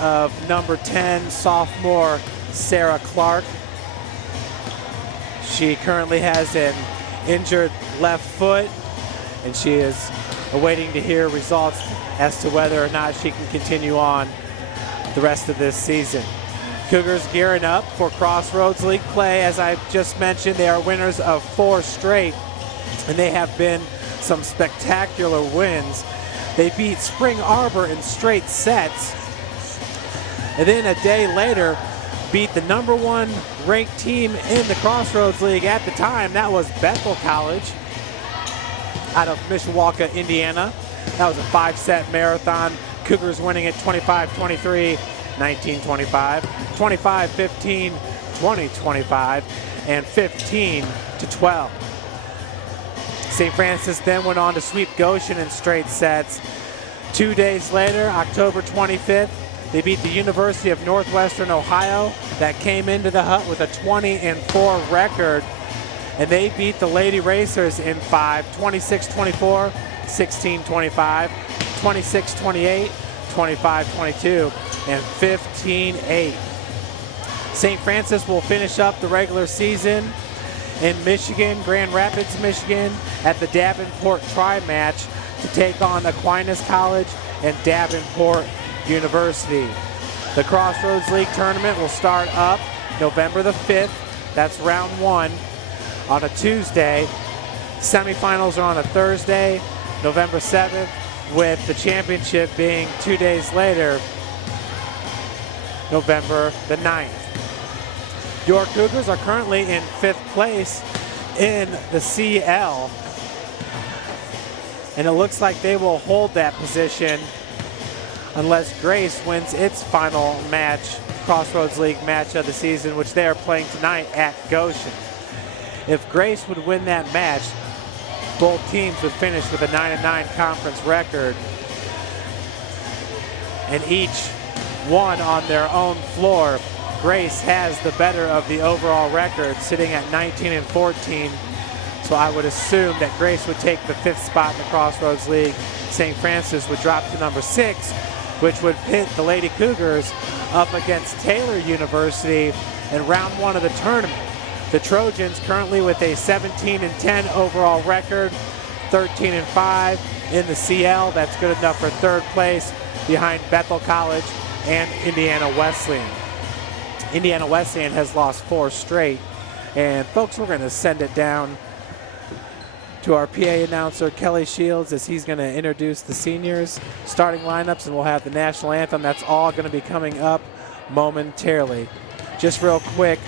of number 10, sophomore Sarah Clark. She currently has an injured left foot, and she is awaiting to hear results as to whether or not she can continue on the rest of this season. Cougars gearing up for Crossroads League play. As I just mentioned, they are winners of 4 straight, and they have been some spectacular wins. They beat Spring Arbor in straight sets, and then a day later beat the number 1 ranked team in the Crossroads League at the time. That was Bethel College out of Mishawaka, Indiana. That was a 5-set marathon. Cougars winning it 25-23, 19-25, 25-15, 20-25, and 15-12. St. Francis then went on to sweep Goshen in straight sets. 2 days later, October 25th, they beat the University of Northwestern Ohio. That came into the hut with a 20-4 record. And they beat the Lady Racers in 5, 26-24, 16-25, 26-28, 25-22, and 15-8. St. Francis will finish up the regular season in Michigan, Grand Rapids, Michigan, at the Davenport Tri-Match to take on Aquinas College and Davenport University. The Crossroads League tournament will start up November the 5th. That's round 1 on a Tuesday. Semifinals are on a Thursday, November 7th, with the championship being 2 days later, November the 9th. Your Cougars are currently in 5th place in the CL, and it looks like they will hold that position unless Grace wins its final match, Crossroads League match of the season, which they are playing tonight at Goshen. If Grace would win that match, both teams would finish with a 9-9 conference record, and each one on their own floor. Grace has the better of the overall record, sitting at 19-14. So I would assume that Grace would take the 5th spot in the Crossroads League. St. Francis would drop to number 6, which would pit the Lady Cougars up against Taylor University in round 1 of the tournament. The Trojans currently with a 17-10 overall record, 13-5 in the CL. That's good enough for 3rd place behind Bethel College and Indiana Wesleyan. Indiana Wesleyan has lost 4 straight. And folks, we're going to send it down to our PA announcer, Kelly Shields, as he's going to introduce the seniors, starting lineups, and we'll have the national anthem. That's all going to be coming up momentarily. Just real quick,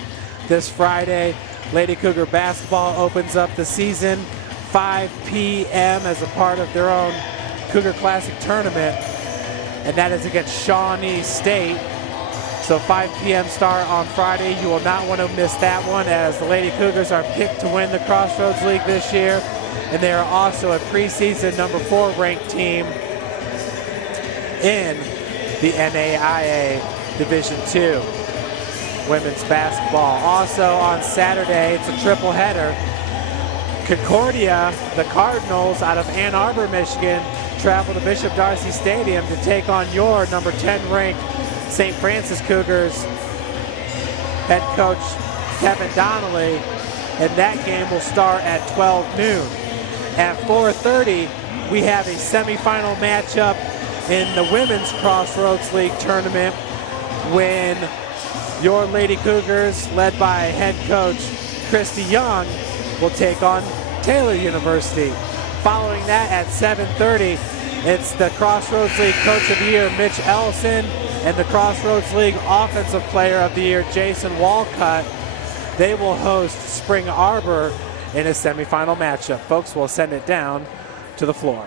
this Friday, Lady Cougar basketball opens up the season 5 p.m. as a part of their own Cougar Classic tournament, and that is against Shawnee State. So 5 p.m. start on Friday. You will not want to miss that one, as the Lady Cougars are picked to win the Crossroads League this year, and they are also a preseason number 4 ranked team in the NAIA Division II women's basketball. Also on Saturday, it's a triple header. Concordia, the Cardinals out of Ann Arbor, Michigan, travel to Bishop Darcy Stadium to take on your number 10 ranked St. Francis Cougars head coach Kevin Donnelly, and that game will start at 12 noon. At 4:30, we have a semifinal matchup in the Women's Crossroads League tournament when your Lady Cougars, led by head coach Christy Young, will take on Taylor University. Following that at 7:30, it's the Crossroads League Coach of the Year, Mitch Ellison, and the Crossroads League Offensive Player of the Year, Jason Walcott. They will host Spring Arbor in a semifinal matchup. Folks, we'll send it down to the floor.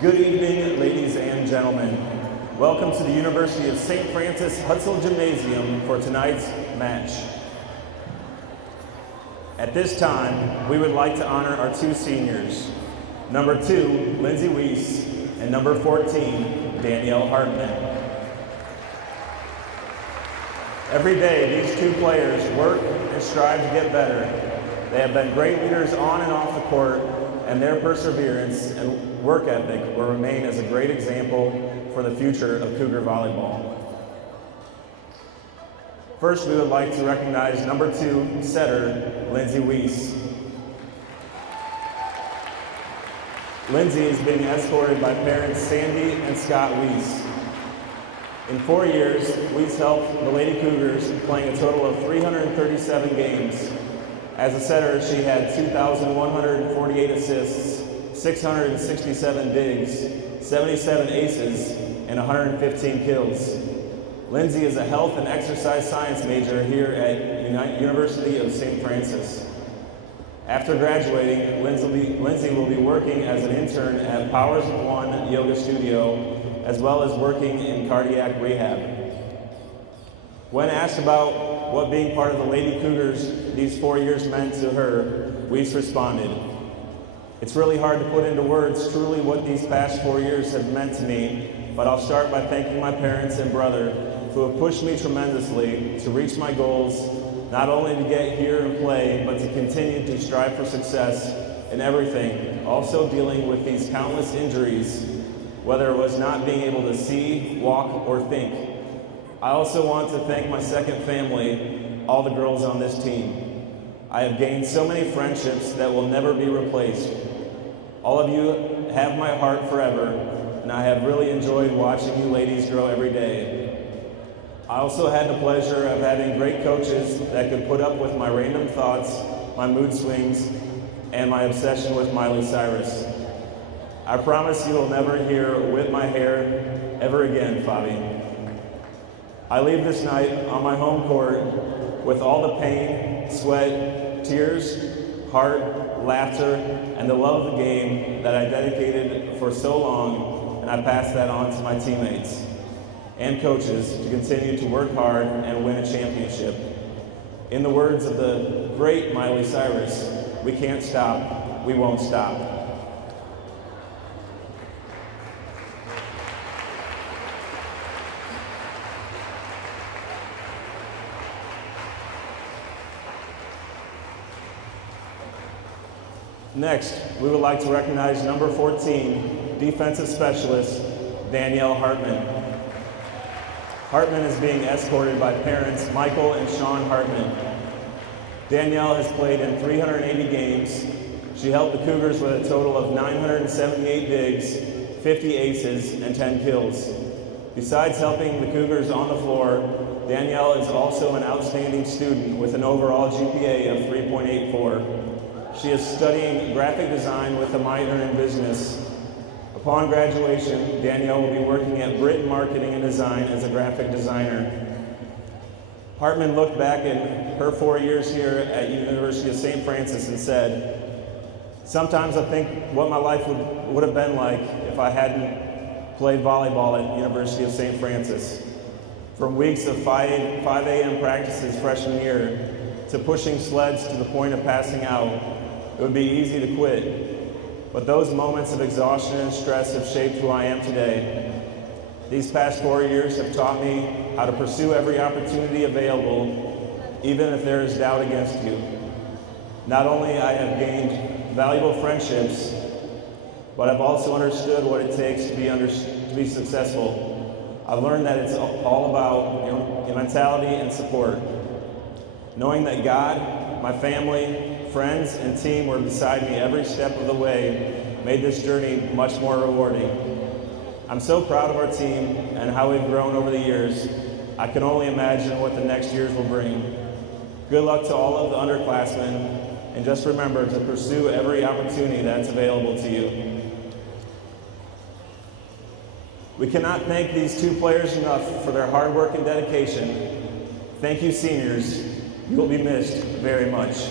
Good evening, ladies and gentlemen. Welcome to the University of St. Francis Hutzel Gymnasium for tonight's match. At this time, we would like to honor our two seniors, number 2, Lindsay Weiss, and number 14, Danielle Hartman. Every day, these two players work and strive to get better. They have been great leaders on and off the court, and their perseverance and work ethic will remain as a great example for the future of Cougar volleyball. First, we would like to recognize number 2 setter, Lindsay Weiss. Lindsay is being escorted by parents Sandy and Scott Weiss. In 4 years, Weiss helped the Lady Cougars playing a total of 337 games. As a setter, she had 2,148 assists, 667 digs, 77 aces, and 115 kills. Lindsay is a health and exercise science major here at University of St. Francis. After graduating, Lindsay will be working as an intern at Powers of One Yoga Studio, as well as working in cardiac rehab. When asked about what being part of the Lady Cougars these 4 years meant to her, Weiss responded, "It's really hard to put into words truly what these past 4 years have meant to me, but I'll start by thanking my parents and brother who have pushed me tremendously to reach my goals, not only to get here and play, but to continue to strive for success in everything, also dealing with these countless injuries, whether it was not being able to see, walk, or think. I also want to thank my second family, all the girls on this team. I have gained so many friendships that will never be replaced. All of you have my heart forever, and I have really enjoyed watching you ladies grow every day. I also had the pleasure of having great coaches that could put up with my random thoughts, my mood swings, and my obsession with Miley Cyrus. I promise you will never hear "whip my hair" ever again, Fabi. I leave this night on my home court with all the pain, sweat, tears, heart, laughter, and the love of the game that I dedicated for so long, and I pass that on to my teammates and coaches to continue to work hard and win a championship. In the words of the great Miley Cyrus, we can't stop, we won't stop. Next, we would like to recognize number 14, defensive specialist, Danielle Hartman. Hartman is being escorted by parents Michael and Sean Hartman. Danielle has played in 380 games. She helped the Cougars with a total of 978 digs, 50 aces, and 10 kills. Besides helping the Cougars on the floor, Danielle is also an outstanding student with an overall GPA of 3.84. She is studying graphic design with a minor in business. Upon graduation, Danielle will be working at Britton Marketing and Design as a graphic designer. Hartman looked back at her 4 years here at University of St. Francis and said, "Sometimes I think what my life would have been like if I hadn't played volleyball at University of St. Francis. From weeks of 5 a.m. practices freshman year to pushing sleds to the point of passing out, it would be easy to quit. But those moments of exhaustion and stress have shaped who I am today. These past 4 years have taught me how to pursue every opportunity available, even if there is doubt against you. Not only I have gained valuable friendships, but I've also understood what it takes to be successful. I've learned that it's all about your mentality and support. Knowing that God, my family, friends, and team were beside me every step of the way made this journey much more rewarding. I'm so proud of our team and how we've grown over the years. I can only imagine what the next years will bring. Good luck to all of the underclassmen, and just remember to pursue every opportunity that's available to you." We cannot thank these two players enough for their hard work and dedication. Thank you, seniors. You will be missed very much.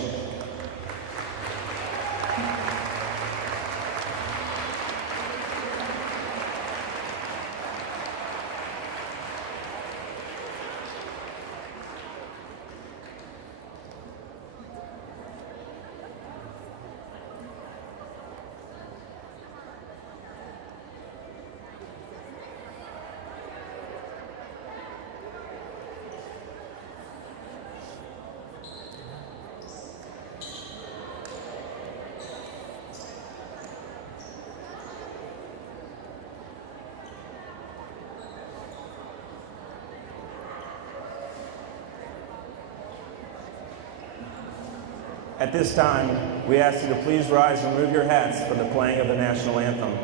At this time, we ask you to please rise and remove your hats for the playing of the national anthem.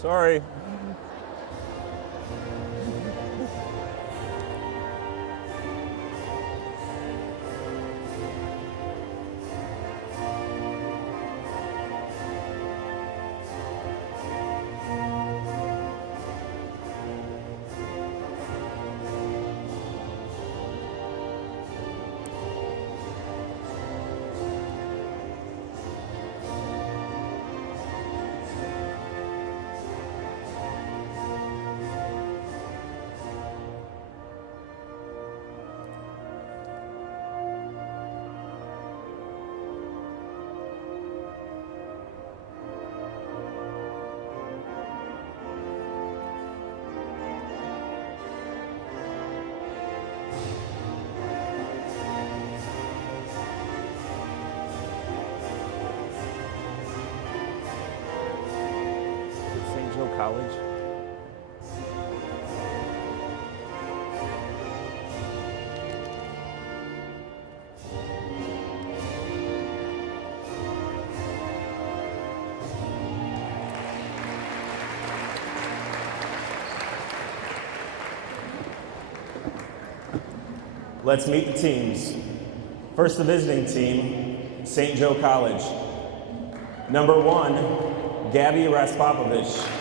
Sorry. College. Let's meet the teams. First, the visiting team, St. Joe College. Number 1, Gabby Raspopovich.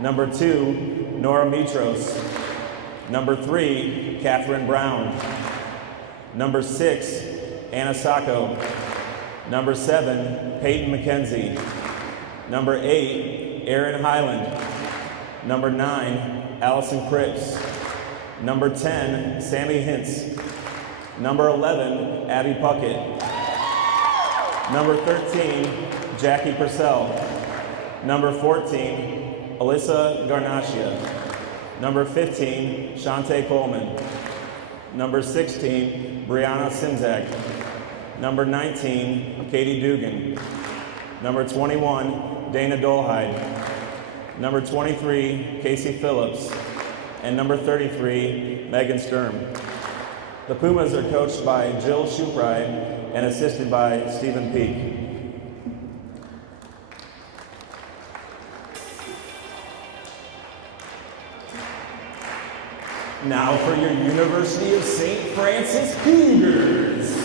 Number 2, Nora Mitros. Number 3, Catherine Brown. Number 6, Anna Sacco. Number 7, Peyton McKenzie. Number 8, Erin Highland. Number 9, Allison Cripps. Number 10, Sammy Hintz. Number 11, Abby Puckett. Number 13, Jackie Purcell. Number 14, Alyssa Garnacia. Number 15, Shantae Coleman. Number 16, Brianna Simzak. Number 19, Katie Dugan. Number 21, Dana Dolhide. Number 23, Casey Phillips. And number 33, Megan Sturm. The Pumas are coached by Jill Shupry and assisted by Stephen Peak. Now for your University of St. Francis Cougars.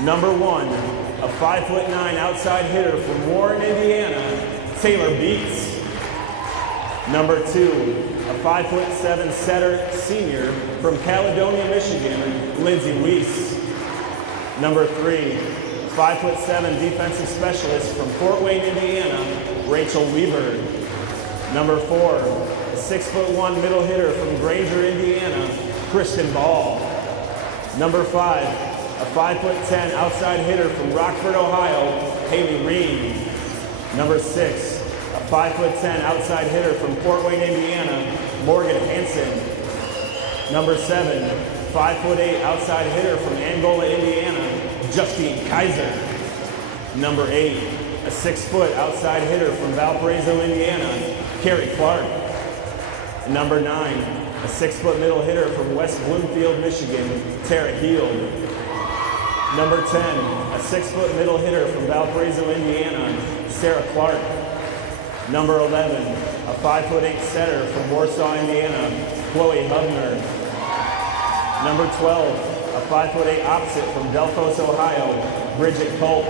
Number 1, a 5'9" outside hitter from Warren, Indiana, Taylor Beats. Number 2, a 5'7" setter senior from Caledonia, Michigan, Lindsay Weiss. Number 3, a 5'7" defensive specialist from Fort Wayne, Indiana, Rachel Weaver. Number 4, a 6'1" middle hitter from Granger, Indiana, Kristen Ball. Number 5, a 5'10" outside hitter from Rockford, Ohio, Haley Reed. Number 6, a 5'10" outside hitter from Fort Wayne, Indiana, Morgan Hansen. Number 7, 5'8" outside hitter from Angola, Indiana, Justine Kaiser. Number 8, a 6' outside hitter from Valparaiso, Indiana, Carrie Clark. Number 9, a 6' middle hitter from West Bloomfield, Michigan, Tara Heald. Number 10, a 6' middle hitter from Valparaiso, Indiana, Sarah Clark. Number 11, a 5'8" setter from Warsaw, Indiana, Chloe Hubner. Number 12, a 5'8" opposite from Delphos, Ohio, Bridget Culp.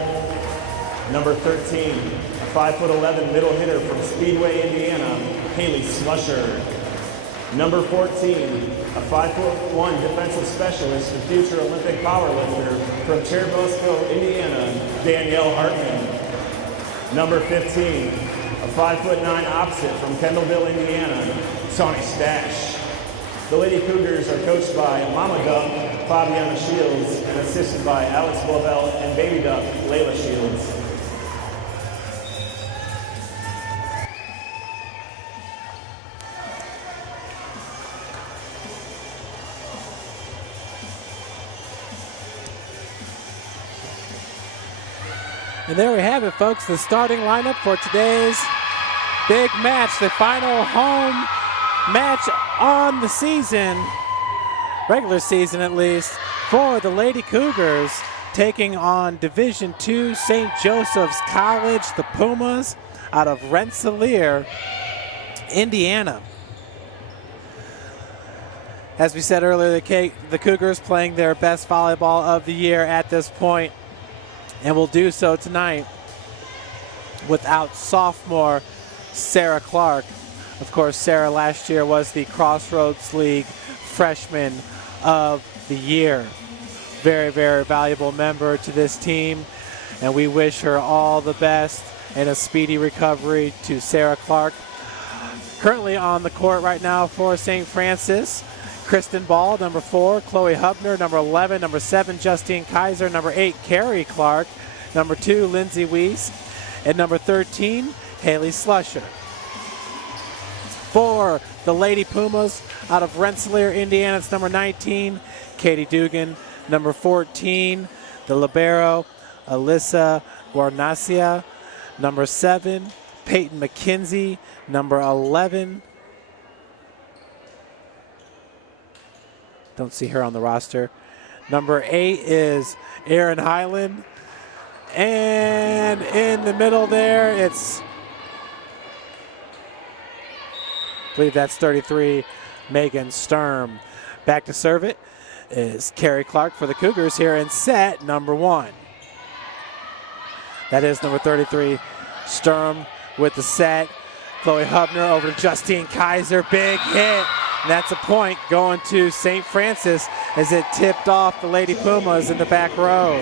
Number 13, a 5'11" middle hitter from Speedway, Indiana, Haley Slusher. Number 14, a 5'1" defensive specialist and future Olympic powerlifter from Churubusco, Indiana, Danielle Hartman. Number 15, a 5'9" opposite from Kendallville, Indiana, Tawny Stash. The Lady Cougars are coached by Mama Duck, Fabiana Shields, and assisted by Alex Blovell and Baby Duck, Layla Shields. And there we have it, folks, the starting lineup for today's big match, the final home match on the season, regular season at least, for the Lady Cougars, taking on Division II St. Joseph's College, the Pumas, out of Rensselaer, Indiana. As we said earlier, the Cougars playing their best volleyball of the year at this point, and will do so tonight without sophomore Sarah Clark. Of course, Sarah last year was the Crossroads League Freshman of the Year. Very, very valuable member to this team, and we wish her all the best and a speedy recovery to Sarah Clark. Currently on the court right now for St. Francis, Kristen Ball, number 4, Chloe Hubner, number 11, number 7, Justine Kaiser, number 8, Carrie Clark, number 2, Lindsay Weiss, and number 13, Haley Slusher. For the Lady Pumas out of Rensselaer, Indiana, it's number 19, Katie Dugan, number 14, the libero, Alyssa Guarnacia, number 7, Peyton McKenzie, number 11, don't see her on the roster. Number 8 is Erin Highland. And in the middle there, it's, I believe that's 33, Megan Sturm. Back to serve it is Carrie Clark for the Cougars here in set number 1. That is number 33, Sturm with the set. Chloe Hubner over to Justine Kaiser. Big hit. And that's a point going to St. Francis as it tipped off the Lady Pumas in the back row.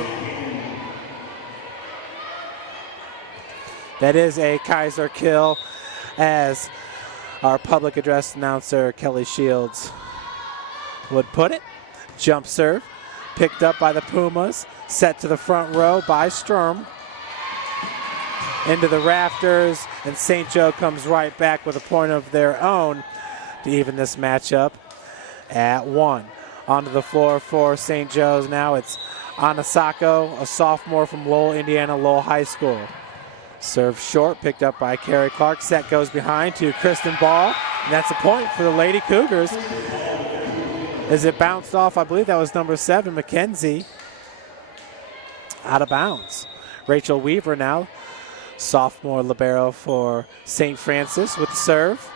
That is a Kaiser kill, as our public address announcer Kelly Shields would put it. Jump serve picked up by the Pumas, set to the front row by Sturm. Into the rafters, and St. Joe comes right back with a point of their own to even this matchup at 1. Onto the floor for St. Joe's now. It's Anasako, a sophomore from Lowell, Indiana, Lowell High School. Serve short, picked up by Carrie Clark. Set goes behind to Kristen Ball, and that's a point for the Lady Cougars. As it bounced off, I believe that was number 7, McKenzie, out of bounds. Rachel Weaver now, sophomore libero for St. Francis with the serve.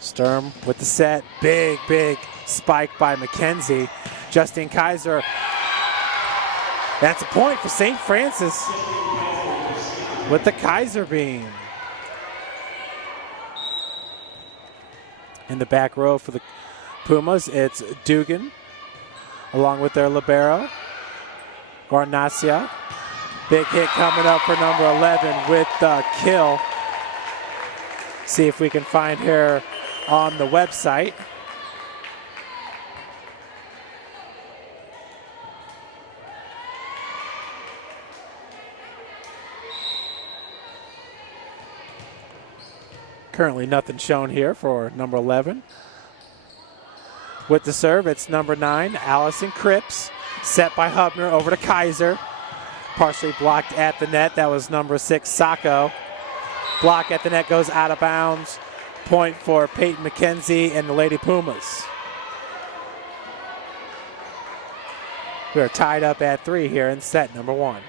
Sturm with the set. Big, big spike by McKenzie. Justine Kaiser. That's a point for St. Francis with the Kaiser beam. In the back row for the Pumas, it's Dugan along with their libero, Guarnacia. Big hit coming up for number 11 with the kill. See if we can find her on the website. Currently nothing shown here for number 11. With the serve, it's number 9, Allison Cripps. Set by Hubner over to Kaiser. Partially blocked at the net. That was number 6, Sacco. Block at the net goes out of bounds. Point for Peyton McKenzie and the Lady Pumas. We are tied up at 3 here in set number 1.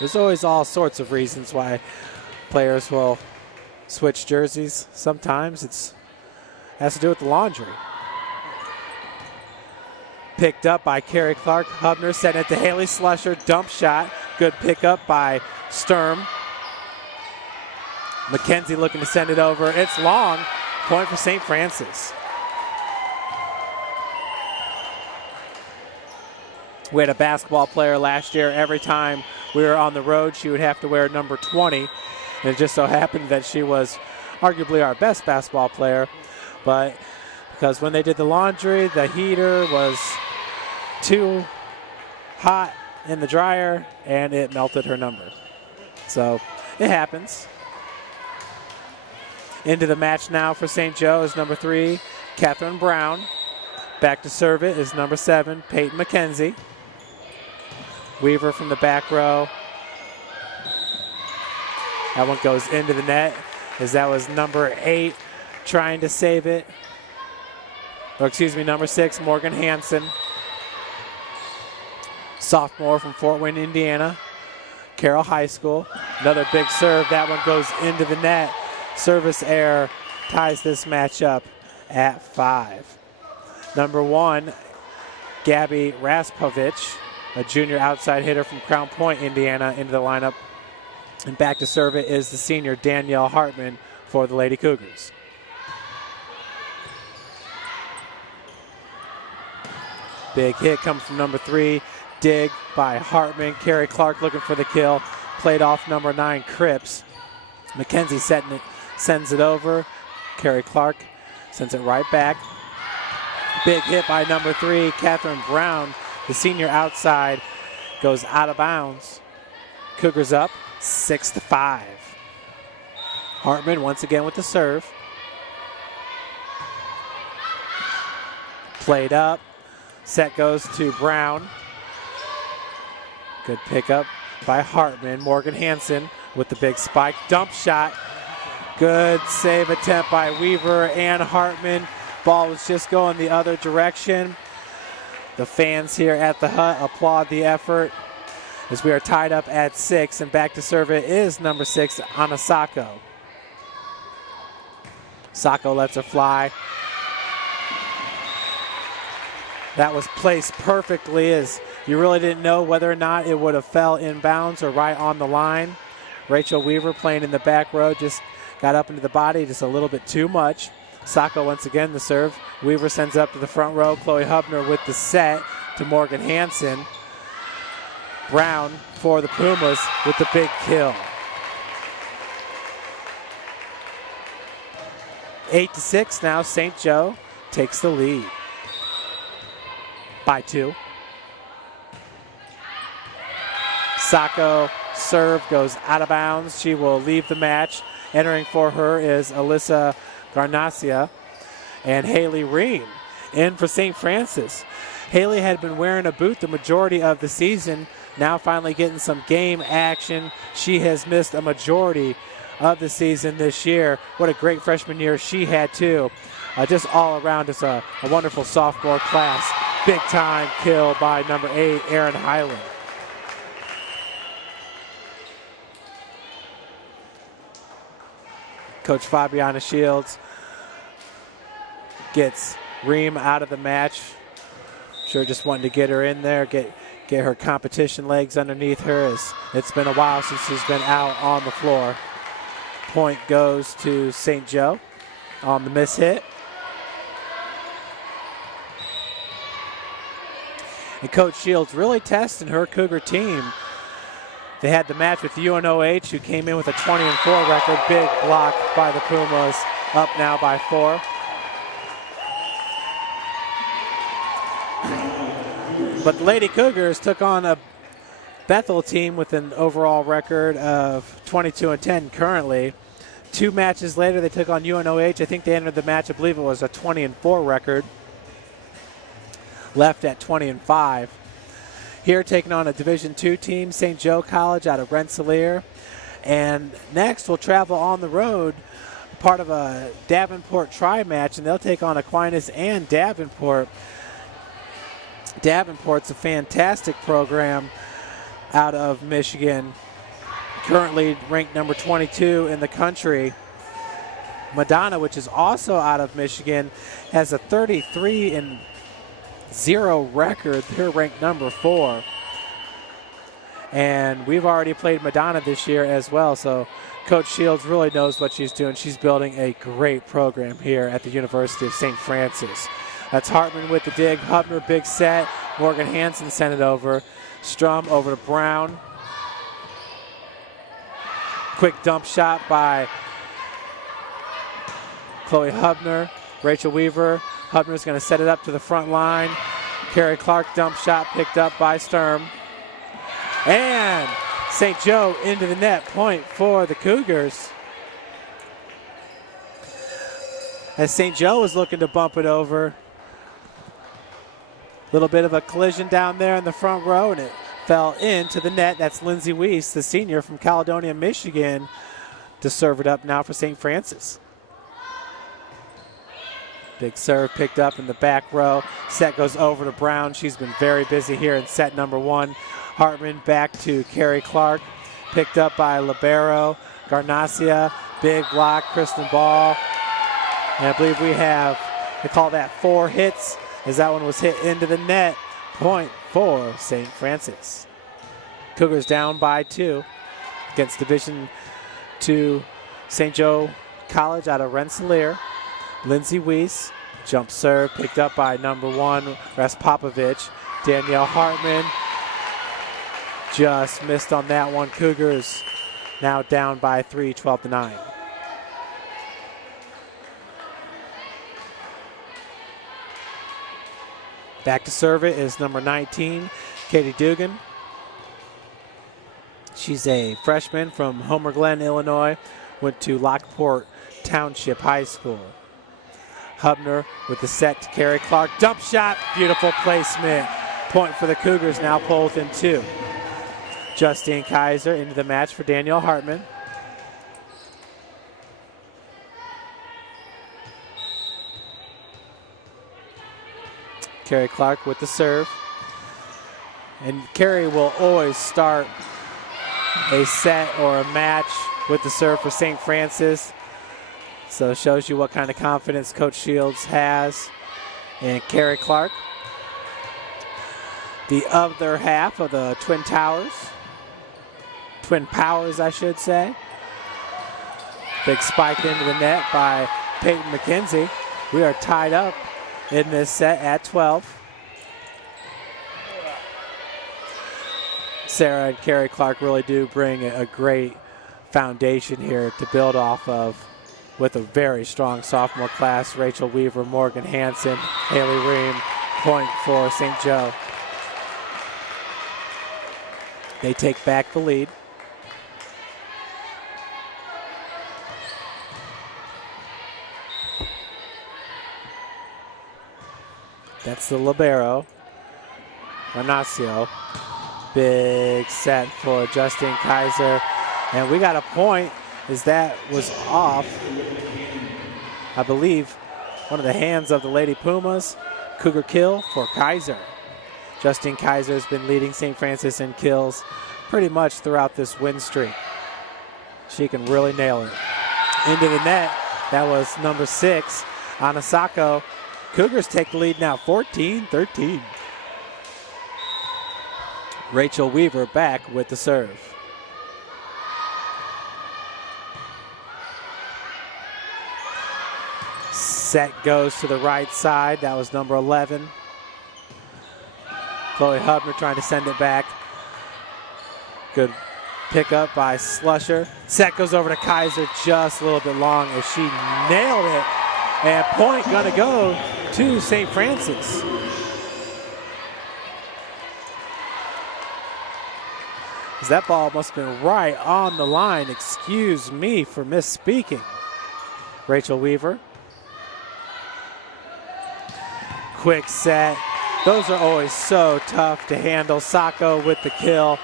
There's always all sorts of reasons why players will switch jerseys. Sometimes it has to do with the laundry. Picked up by Carrie Clark. Hubner sent it to Haley Slusher. Dump shot. Good pickup by Sturm. McKenzie looking to send it over. It's long. Point for St. Francis. We had a basketball player last year. Every time we were on the road, she would have to wear number 20. And it just so happened that she was arguably our best basketball player. But because when they did the laundry, the heater was too hot in the dryer, and it melted her number. So it happens. Into the match now for St. Joe is number 3, Catherine Brown. Back to serve it is number 7, Peyton McKenzie. Weaver from the back row. That one goes into the net, as that was number 8 trying to save it. Or excuse me, number 6, Morgan Hansen. Sophomore from Fort Wayne, Indiana. Carroll High School. Another big serve. That one goes into the net. Service error ties this match up at 5. Number 1, Gabby Raspovich, a junior outside hitter from Crown Point, Indiana, into the lineup. And back to serve it is the senior Danielle Hartman for the Lady Cougars. Big hit comes from number 3. Dig by Hartman. Carrie Clark looking for the kill. Played off number 9, Cripps. McKenzie sends it over. Carrie Clark sends it right back. Big hit by number 3, Catherine Brown. The senior outside goes out of bounds. Cougars up 6-5. Hartman once again with the serve. Played up. Set goes to Brown. Good pickup by Hartman. Morgan Hansen with the big spike. Dump shot. Good save attempt by Weaver and Hartman. Ball was just going the other direction. The fans here at the hut applaud the effort as we are tied up at 6, and back to serve it is number 6, Anna Sacco. Sacco lets her fly. That was placed perfectly, as you really didn't know whether or not it would have fell inbounds or right on the line. Rachel Weaver playing in the back row just got up into the body just a little bit too much. Sacco once again the serve. Weaver sends it up to the front row. Chloe Hubner with the set to Morgan Hansen. Brown for the Pumas with the big kill. 8-6 now. St. Joe takes the lead by 2. Sacco serve goes out of bounds. She will leave the match. Entering for her is Alyssa Garnacia and Haley Ream in for St. Francis. Haley had been wearing a boot the majority of the season, now finally getting some game action. She has missed a majority of the season this year. What a great freshman year she had too. Just all around us a wonderful sophomore class. Big time kill by number 8, Erin Highland. Coach Fabiana Shields gets Ream out of the match. Sure, just wanting to get her in there, get her competition legs underneath her, as it's been a while since she's been out on the floor. Point goes to St. Joe on the miss hit. And Coach Shields really testing her Cougar team. They had the match with UNOH, who came in with a 20-4 record. Big block by the Pumas, up now by 4. But the Lady Cougars took on a Bethel team with an overall record of 22-10 currently. 2 matches later, they took on UNOH. I think they entered the match, I believe it was a 20-4 record. Left at 20-5. Here taking on a Division II team, St. Joe College out of Rensselaer. And next we'll travel on the road, part of a Davenport tri-match, and they'll take on Aquinas and Davenport. Davenport's a fantastic program out of Michigan, currently ranked number 22 in the country. Madonna, which is also out of Michigan, has a 33-0 record. They're ranked number 4. And we've already played Madonna this year as well, so Coach Shields really knows what she's doing. She's building a great program here at the University of St. Francis. That's Hartman with the dig. Hubner, big set. Morgan Hansen sent it over. Strum over to Brown. Quick dump shot by Chloe Hubner. Rachel Weaver. Hubner's going to set it up to the front line. Carrie Clark dump shot picked up by Sturm. And St. Joe into the net, point for the Cougars. As St. Joe was looking to bump it over. Little bit of a collision down there in the front row, and it fell into the net. That's Lindsay Weiss, the senior from Caledonia, Michigan, to serve it up now for St. Francis. Big serve picked up in the back row. Set goes over to Brown. She's been very busy here in set number one. Hartman back to Carrie Clark. Picked up by Libero. Garnacia, big block, Kristen Ball. And I believe they call that 4 hits, as that one was hit into the net. Point for St. Francis. Cougars down by 2 against Division II St. Joe College out of Rensselaer. Lindsay Weiss, jump serve, picked up by number 1, Raspopovich. Danielle Hartman just missed on that one. Cougars now down by 3, 12-9. Back to serve it is number 19, Katie Dugan. She's a freshman from Homer Glen, Illinois. Went to Lockport Township High School. Hubner with the set to Carrie Clark. Dump shot, beautiful placement. Point for the Cougars, now pulled within 2. Justine Kaiser into the match for Danielle Hartman. Carrie Clark with the serve. And Carrie will always start a set or a match with the serve for St. Francis. So it shows you what kind of confidence Coach Shields has in Carrie Clark. The other half of the Twin Powers, I should say. Big spike into the net by Peyton McKenzie. We are tied up in this set at 12. Sarah and Carrie Clark really do bring a great foundation here to build off of, with a very strong sophomore class. Rachel Weaver, Morgan Hansen, Haley Ream. Point for St. Joe. They take back the lead. That's the libero, Renacio. Big set for Justine Kaiser. And we got a point as that was off, I believe, one of the hands of the Lady Pumas. Cougar kill for Kaiser. Justine Kaiser has been leading St. Francis in kills pretty much throughout this win streak. She can really nail it. Into the net, that was number 6, Anasako. Cougars take the lead now, 14-13. Rachel Weaver back with the serve. Set goes to the right side. That was number 11. Chloe Hubner trying to send it back. Good pickup by Slusher. Set goes over to Kaiser, just a little bit long as she nailed it. And point gonna go to St. Francis. That ball must have been right on the line. Excuse me for misspeaking. Rachel Weaver. Quick set. Those are always so tough to handle. Sacco with the kill.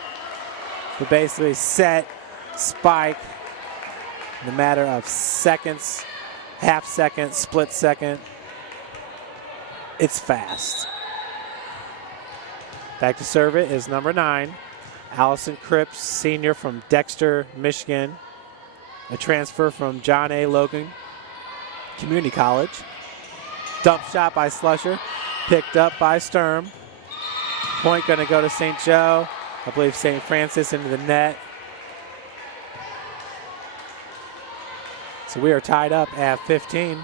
But basically set, spike, in a matter of seconds, half second, split second. It's fast. Back to serve it is number 9. Allison Cripps, senior from Dexter, Michigan. A transfer from John A. Logan Community College. Dump shot by Slusher. Picked up by Sturm. Point going to go to St. Joe. I believe St. Francis into the net. So we are tied up at 15.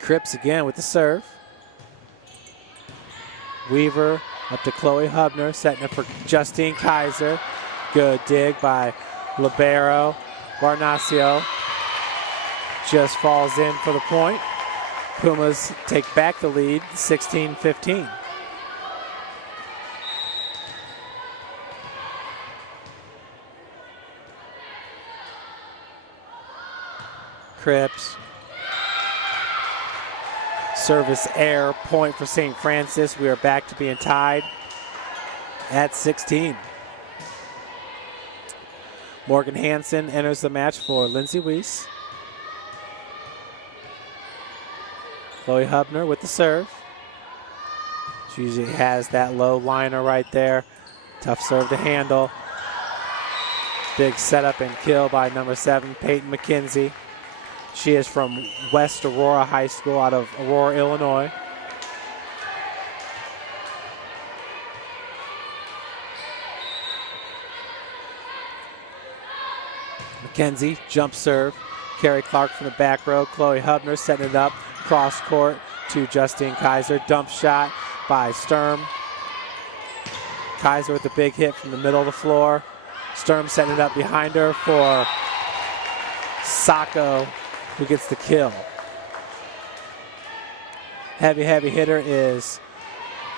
Cripps again with the serve. Weaver up to Chloe Hubner, setting it for Justine Kaiser. Good dig by Libero. Barnacio just falls in for the point. Pumas take back the lead, 16-15. Cripps. Service error, point for St. Francis. We are back to being tied at 16. Morgan Hansen enters the match for Lindsay Weiss. Chloe Hubner with the serve. She usually has that low liner right there. Tough serve to handle. Big setup and kill by number 7, Peyton McKenzie. She is from West Aurora High School out of Aurora, Illinois. McKenzie, jump serve. Carrie Clark from the back row. Chloe Hubner setting it up. Cross court to Justine Kaiser. Dump shot by Sturm. Kaiser with a big hit from the middle of the floor. Sturm setting it up behind her for Sacco, who gets the kill. Heavy hitter is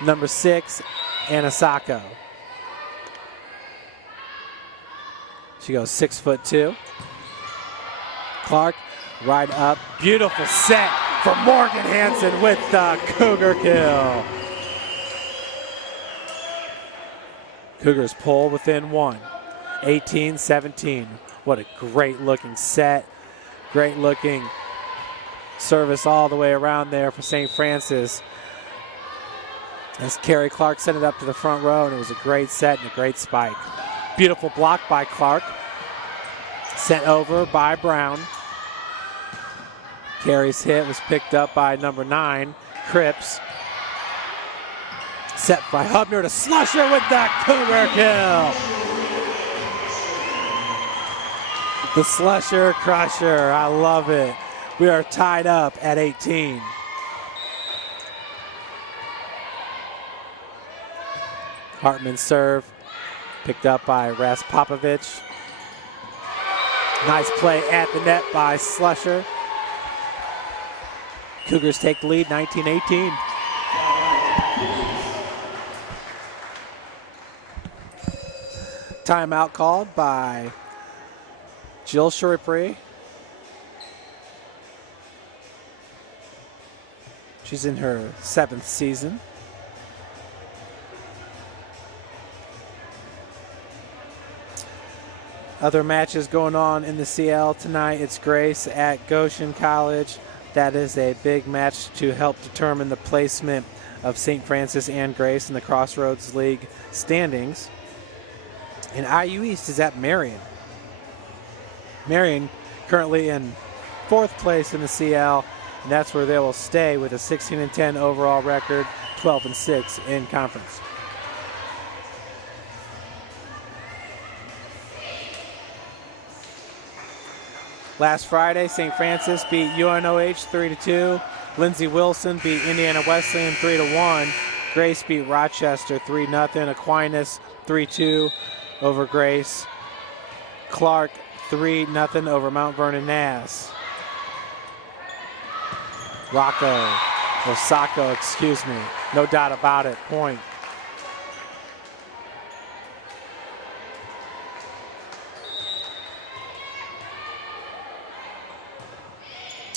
number 6, Anna Sacco. She goes 6'2". Clark right up. Beautiful set for Morgan Hansen with the Cougar kill. Cougars pull within 1. 18-17. What a great looking set. Great looking service all the way around there for St. Francis. As Carrie Clark sent it up to the front row, and it was a great set and a great spike. Beautiful block by Clark. Sent over by Brown. Carrie's hit was picked up by number 9, Cripps. Set by Hubner to Slusher with the Cougar kill. The Slusher Crusher, I love it. We are tied up at 18. Hartman serve, picked up by Raspopovich. Nice play at the net by Slusher. Cougars take the lead, 19-18. Timeout called by Jill Shuripri. She's in her 7th season. Other matches going on in the CL tonight. It's Grace at Goshen College. That is a big match to help determine the placement of St. Francis and Grace in the Crossroads League standings. And IU East is at Marion. Marion currently in 4th place in the CL, and that's where they will stay with a 16-10 overall record, 12-6 in conference. Last Friday, St. Francis beat UNOH 3-2. Lindsey Wilson beat Indiana Wesleyan 3-1. Grace beat Rochester 3-0. Aquinas 3-2 over Grace. Clark 3-0 over Mount Vernon Nass. Sacco, excuse me. No doubt about it, point.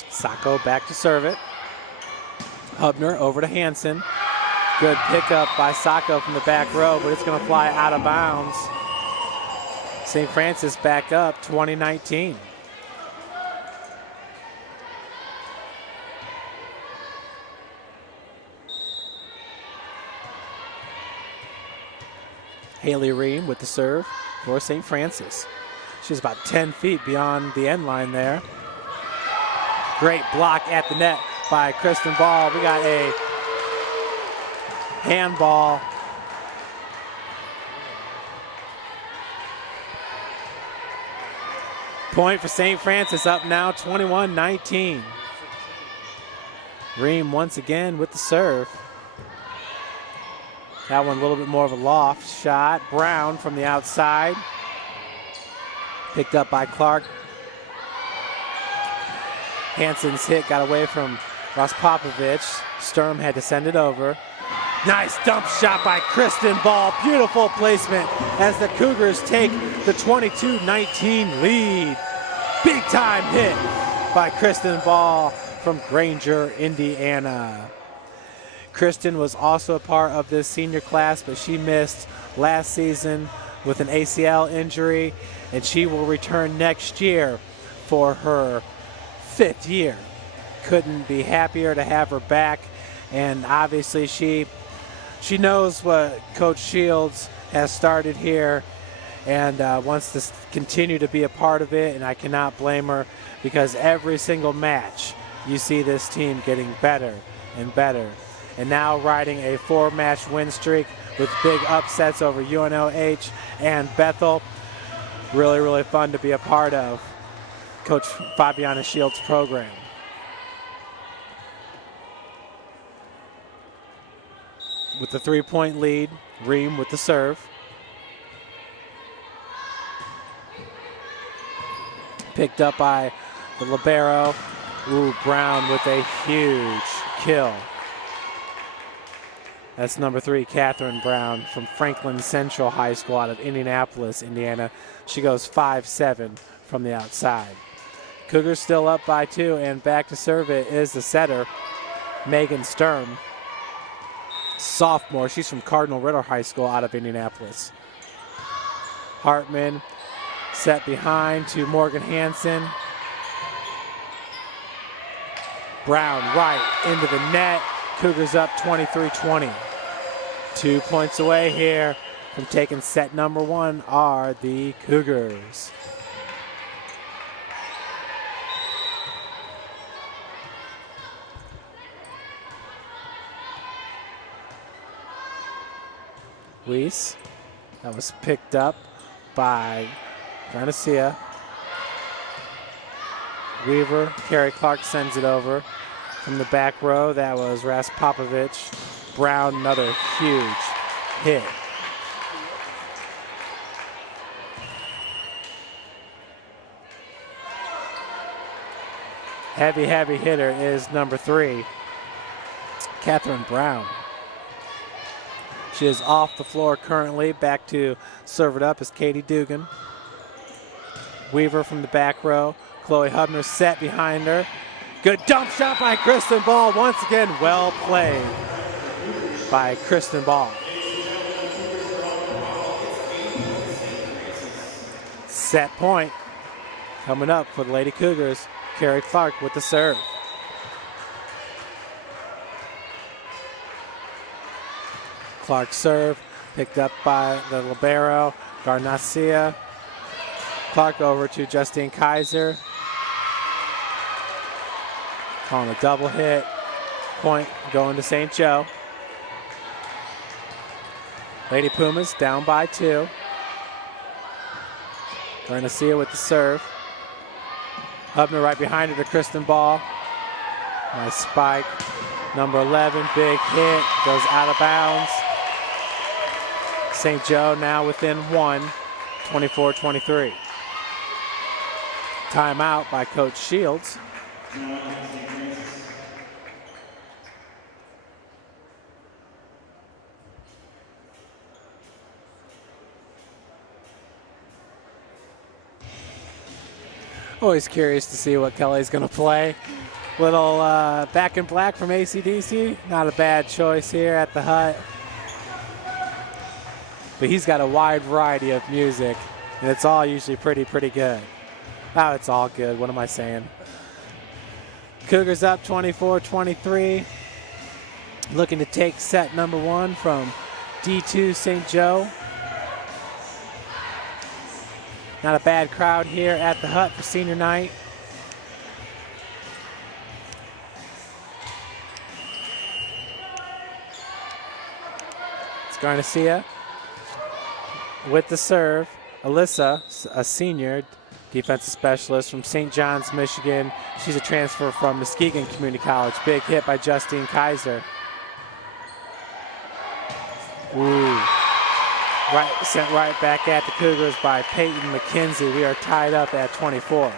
Sacco back to serve it. Hubner over to Hansen. Good pickup by Sacco from the back row, but it's going to fly out of bounds. St. Francis back up, 20-19. Haley Ream with the serve for St. Francis. She's about 10 feet beyond the end line there. Great block at the net by Kristen Ball. We got a handball. Point for St. Francis, up now 21-19. Ream once again with the serve. That one a little bit more of a loft shot. Brown from the outside. Picked up by Clark. Hansen's hit got away from Rospopovich. Sturm had to send it over. Nice dump shot by Kristen Ball. Beautiful placement as the Cougars take the 22-19 lead. Big time hit by Kristen Ball from Granger, Indiana. Kristen was also a part of this senior class, but she missed last season with an ACL injury, and she will return next year for her 5th year. Couldn't be happier to have her back, and obviously she knows what Coach Shields has started here and wants to continue to be a part of it, and I cannot blame her because every single match you see this team getting better and better. And now riding a 4-match win streak with big upsets over UNLH and Bethel. Really, really fun to be a part of Coach Fabiana Shields' program. With the 3-point lead, Ream with the serve. Picked up by the libero. Ooh, Brown with a huge kill. That's number 3, Catherine Brown from Franklin Central High School out of Indianapolis, Indiana. She goes 5-7 from the outside. Cougars still up by 2, and back to serve it is the setter, Megan Sturm. Sophomore, she's from Cardinal Ritter High School out of Indianapolis. Hartman set behind to Morgan Hansen. Brown right into the net. Cougars up 23-20. 2 points away here from taking set number 1 are the Cougars. Weiss, that was picked up by Garcia. Weaver, Carrie Clark sends it over. From the back row, that was Raspopovich. Brown, another huge hit. Heavy, heavy hitter is number 3, Catherine Brown. She is off the floor currently. Back to serve it up is Katie Dugan. Weaver from the back row. Chloe Hubner set behind her. Good dump shot by Kristen Ball. Once again, well played by Kristen Ball. Set point coming up for the Lady Cougars. Carrie Clark with the serve. Clark serve, picked up by the libero, Garnacia. Clark over to Justine Kaiser. Calling a double hit. Point going to St. Joe. Lady Pumas down by 2. Garnacia with the serve. Hubner right behind her to Kristen Ball. Nice spike. Number 11, big hit, goes out of bounds. St. Joe now within 1, 24-23. Timeout by Coach Shields. Always curious to see what Kelly's going to play. Little Back in Black from AC/DC. Not a bad choice here at the Hut. But he's got a wide variety of music, and it's all usually pretty good. Oh, it's all good. What am I saying? Cougars up 24-23. Looking to take set number 1 from D2 St. Joe. Not a bad crowd here at the Hut for senior night. It's Garnacia with the serve. Alyssa, a senior defensive specialist from St. John's, Michigan. She's a transfer from Muskegon Community College. Big hit by Justine Kaiser. Ooh. Sent right back at the Cougars by Peyton McKenzie. We are tied up at 24.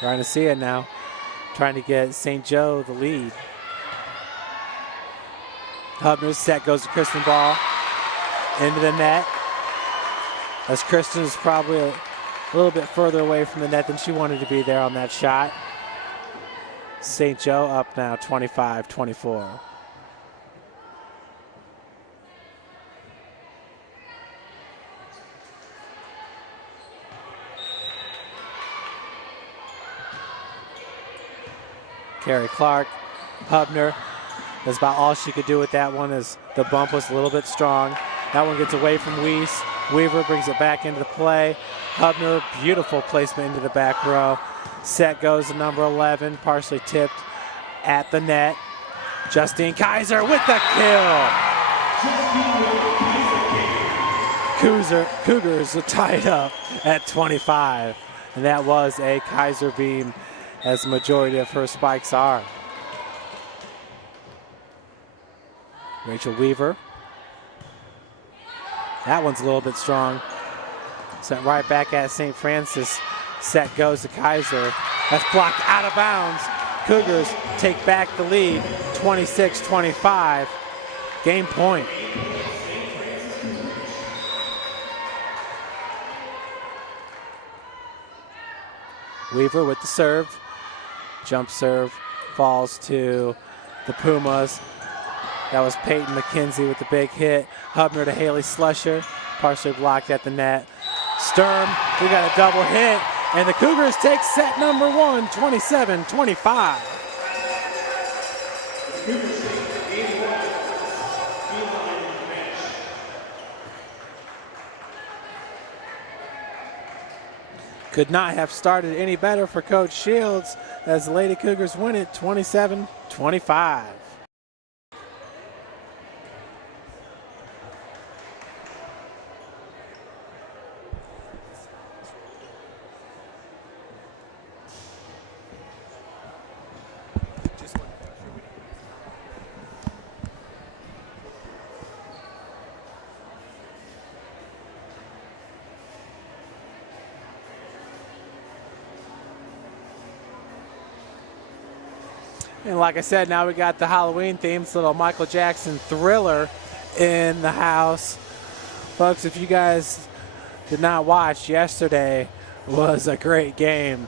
Garnacia now trying to get St. Joe the lead. Hubner's set goes to Kristen Ball into the net. As Kristen is probably a little bit further away from the net than she wanted to be there on that shot. St. Joe up now 25-24. Carrie Clark, Hubner. That's about all she could do with that one, as the bump was a little bit strong. That one gets away from Weiss. Weaver brings it back into the play. Hubner, beautiful placement into the back row. Set goes to number 11, partially tipped at the net. Justine Kaiser with the kill. Cougars are tied up at 25. And that was a Kaiser beam, as the majority of her spikes are. Rachel Weaver. That one's a little bit strong. Sent right back at St. Francis. Set goes to Kaiser. That's blocked out of bounds. Cougars take back the lead, 26-25. Game point. Weaver with the serve. Jump serve falls to the Pumas. That was Peyton McKenzie with the big hit. Hubner to Haley Slusher, partially blocked at the net. Sturm, we got a double hit, and the Cougars take set number 1, 27-25. Could not have started any better for Coach Shields, as the Lady Cougars win it 27-25. And like I said, now we got the Halloween themes, little Michael Jackson Thriller in the house. Folks, if you guys did not watch, yesterday was a great game.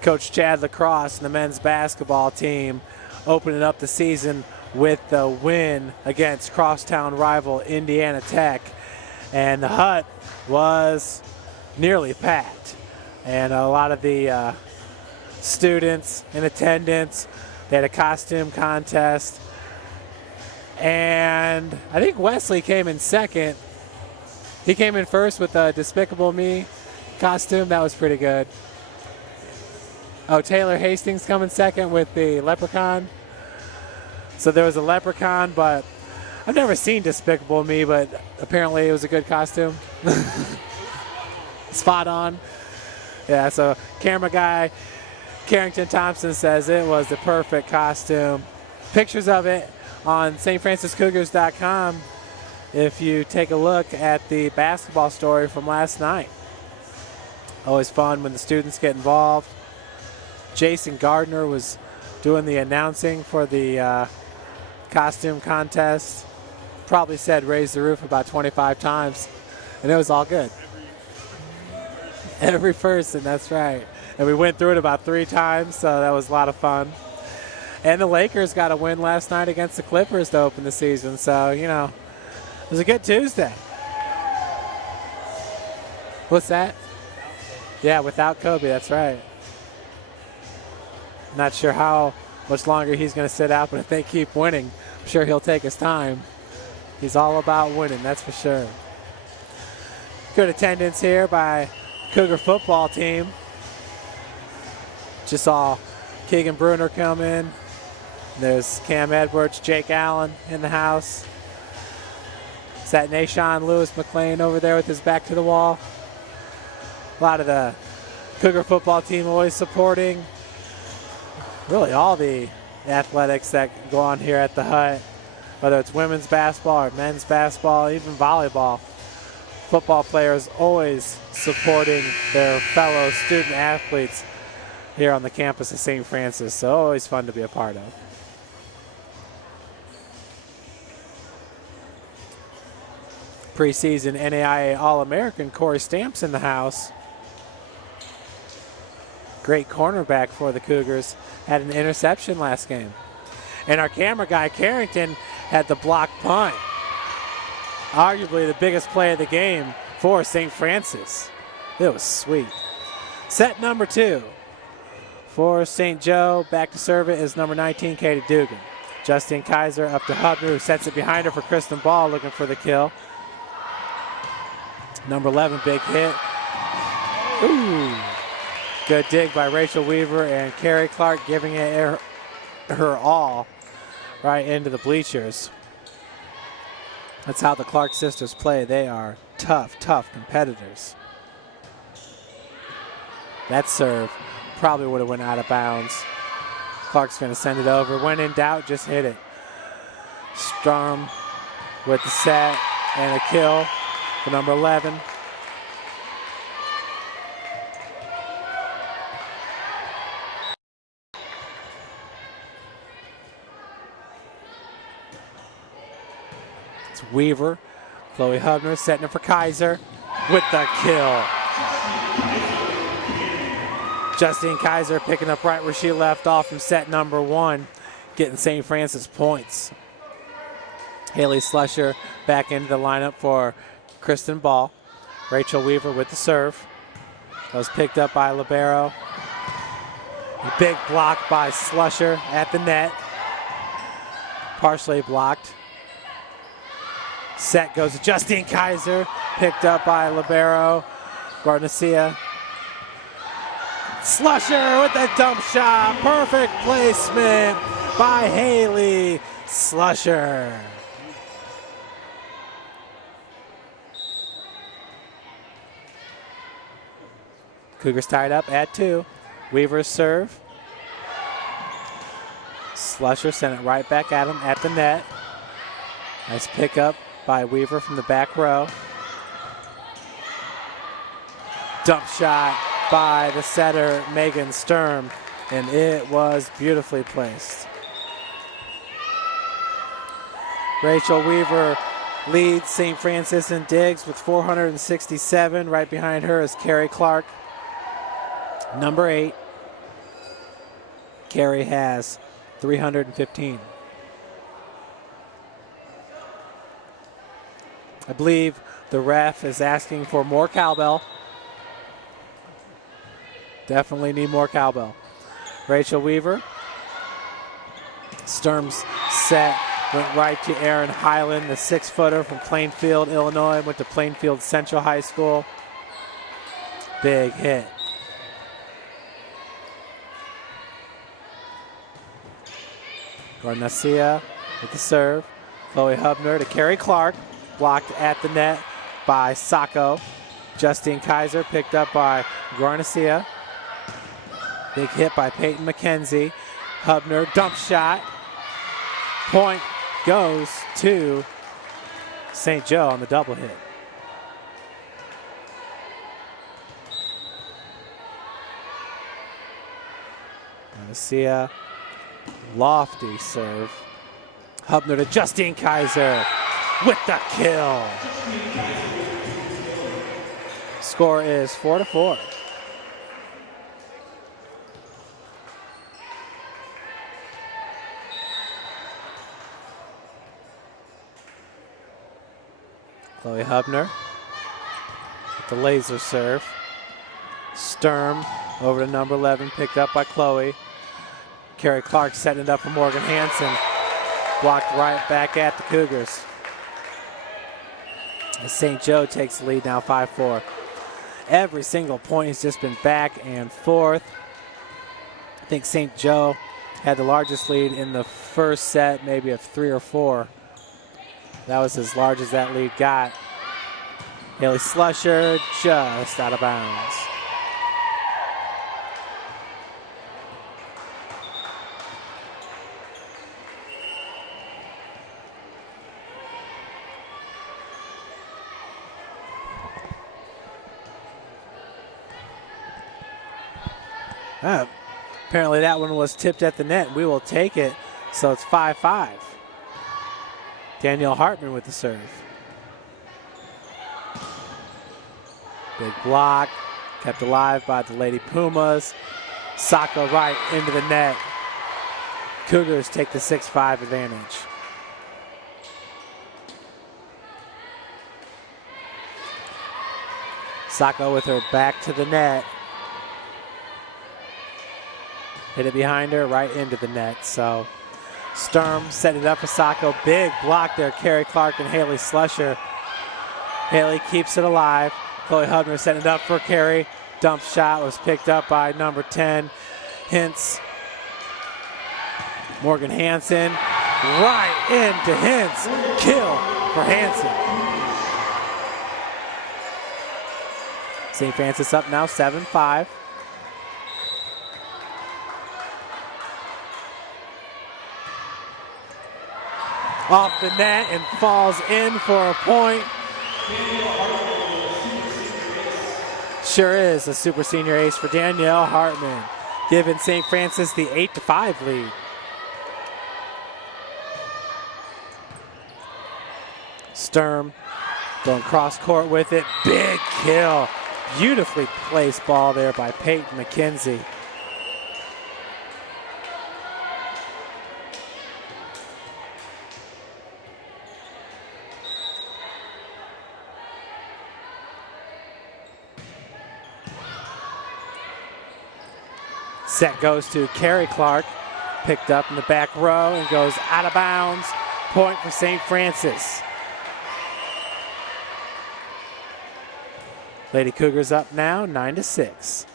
Coach Chad Lacrosse and the men's basketball team opening up the season with the win against crosstown rival Indiana Tech. And the hut was nearly packed. And a lot of the students in attendance. They had a costume contest, and I think Wesley came in second. He came in first with a Despicable Me costume. That was pretty good. Oh, Taylor Hastings coming second with the Leprechaun. So there was a Leprechaun, but I've never seen Despicable Me, but apparently it was a good costume. Spot on. Yeah, so camera guy Carrington Thompson says it was the perfect costume. Pictures of it on stfranciscougars.com if you take a look at the basketball story from last night. Always fun when the students get involved. Jason Gardner was doing the announcing for the costume contest. Probably said raise the roof about 25 times, and it was all good. Every person, that's right. And we went through it about 3 times, so that was a lot of fun. And the Lakers got a win last night against the Clippers to open the season. So, you know, it was a good Tuesday. What's that? Yeah, without Kobe, that's right. Not sure how much longer he's going to sit out, but if they keep winning, I'm sure he'll take his time. He's all about winning, that's for sure. Good attendance here by Cougar football team. Just saw Keegan Bruner come in. There's Cam Edwards, Jake Allen in the house. Is that Nashawn Lewis McLean over there with his back to the wall? A lot of the Cougar football team always supporting really all the athletics that go on here at the hut, whether it's women's basketball or men's basketball, even volleyball. Football players always supporting their fellow student athletes here on the campus of St. Francis, so always fun to be a part of. Preseason NAIA All-American Corey Stamps in the house. Great cornerback for the Cougars. Had an interception last game. And our camera guy, Carrington, had the block punt. Arguably the biggest play of the game for St. Francis. It was sweet. Set number 2 for St. Joe. Back to serve it is number 19, Katie Dugan. Justine Kaiser up to Hubner, who sets it behind her for Kristen Ball, looking for the kill. Number 11, big hit. Ooh. Good dig by Rachel Weaver, and Carrie Clark giving it her all right into the bleachers. That's how the Clark sisters play. They are tough, tough competitors. That serve probably would have went out of bounds. Clark's going to send it over. When in doubt, just hit it. Storm with the set and a kill for number 11. It's Weaver. Chloe Hubner setting it for Kaiser with the kill. Justine Kaiser picking up right where she left off from set number 1, getting St. Francis points. Haley Slusher back into the lineup for Kristen Ball. Rachel Weaver with the serve. That was picked up by Libero. A big block by Slusher at the net. Partially blocked. Set goes to Justine Kaiser, picked up by Libero. Garcia. Slusher with the dump shot. Perfect placement by Haley Slusher. Cougars tied up at 2. Weaver's serve. Slusher sent it right back at him at the net. Nice pickup by Weaver from the back row. Dump shot by the setter, Megan Sturm, and it was beautifully placed. Rachel Weaver leads St. Francis in digs with 467. Right behind her is Carrie Clark, number 8. Carrie has 315. I believe the ref is asking for more cowbell. Definitely need more cowbell. Rachel Weaver. Sturm's set went right to Erin Highland, the 6-footer from Plainfield, Illinois. Went to Plainfield Central High School. Big hit. Garcia with the serve. Chloe Hubner to Carrie Clark. Blocked at the net by Sacco. Justine Kaiser picked up by Garcia. Big hit by Peyton McKenzie. Hubner, dump shot. Point goes to St. Joe on the double hit. Garcia, lofty serve. Hubner to Justine Kaiser with the kill. Score is 4-4. Chloe Hubner with the laser serve. Sturm over to number 11, picked up by Chloe. Carrie Clark setting it up for Morgan Hansen. Blocked right back at the Cougars. As St. Joe takes the lead now 5-4. Every single point has just been back and forth. I think St. Joe had the largest lead in the first set, maybe of 3 or 4. That was as large as that lead got. Haley Slusher just out of bounds. Apparently that one was tipped at the net. We will take it. So it's 5-5. Danielle Hartman with the serve. Big block. Kept alive by the Lady Pumas. Sacco right into the net. Cougars take the 6-5 advantage. Sacco with her back to the net. Hit it behind her, right into the net. So Sturm set it up for Sacco. Big block there, Carrie Clark and Haley Slusher. Haley keeps it alive. Chloe Hubner setting it up for Carrie. Dump shot was picked up by number 10, Hintz. Morgan Hansen, right into Hintz. Kill for Hansen. St. Francis up now, 7-5. Off the net and falls in for a point. Sure is a super senior ace for Danielle Hartman, giving St. Francis the 8-5 lead. Sturm going cross court with it. Big kill. Beautifully placed ball there by Peyton McKenzie. Set goes to Carrie Clark. Picked up in the back row and goes out of bounds. Point for St. Francis. Lady Cougars up now, 9-6.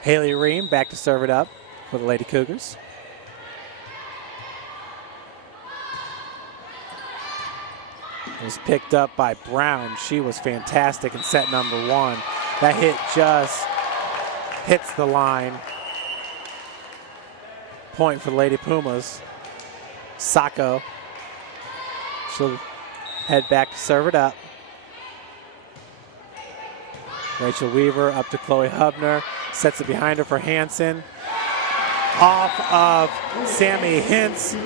Haley Ream back to serve it up for the Lady Cougars. It was picked up by Brown. She was fantastic in set number 1. That hit just hits the line. Point for the Lady Pumas. Sacco. She'll head back to serve it up. Rachel Weaver up to Chloe Hubner. Sets it behind her for Hansen. Off of Sammy Hintz.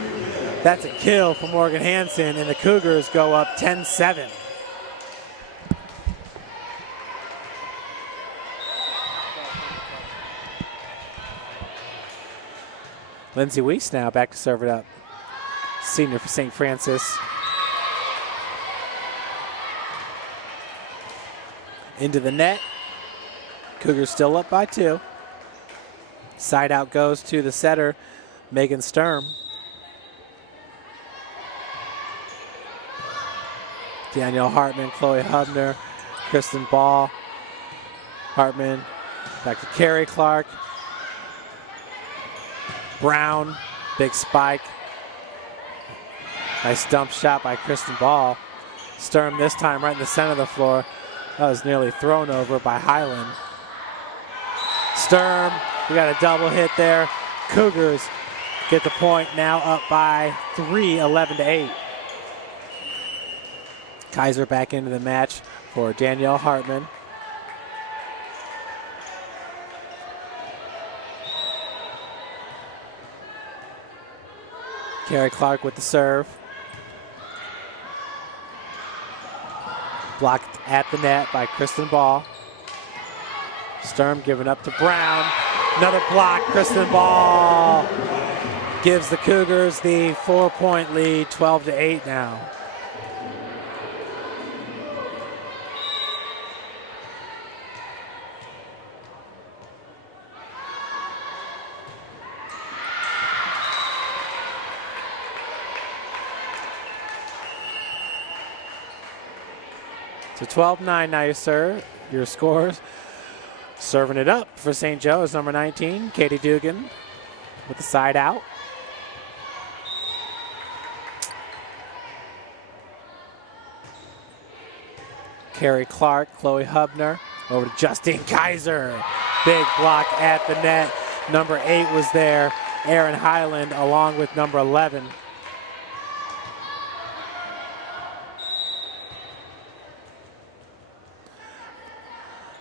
That's a kill for Morgan Hansen, and the Cougars go up 10-7. Lindsay Weiss now back to serve it up. Senior for St. Francis. Into the net. Cougars still up by 2. Side out goes to the setter, Megan Sturm. Danielle Hartman, Chloe Hubner, Kristen Ball. Hartman back to Carrie Clark. Brown, big spike. Nice dump shot by Kristen Ball. Sturm this time right in the center of the floor. That was nearly thrown over by Highland. Sturm, we got a double hit there. Cougars get the point, now up by 3, 11-8. Kaiser back into the match for Danielle Hartman. Carrie Clark with the serve. Blocked at the net by Kristen Ball. Sturm giving up to Brown. Another block, Kristen Ball gives the Cougars the 4-point lead, 12-8 now. So 12-9 now, your scores. Serving it up for St. Joe is number 19, Katie Dugan with the side out. Carrie Clark, Chloe Hubner, over to Justine Kaiser. Big block at the net. Number 8 was there, Erin Highland, along with number 11.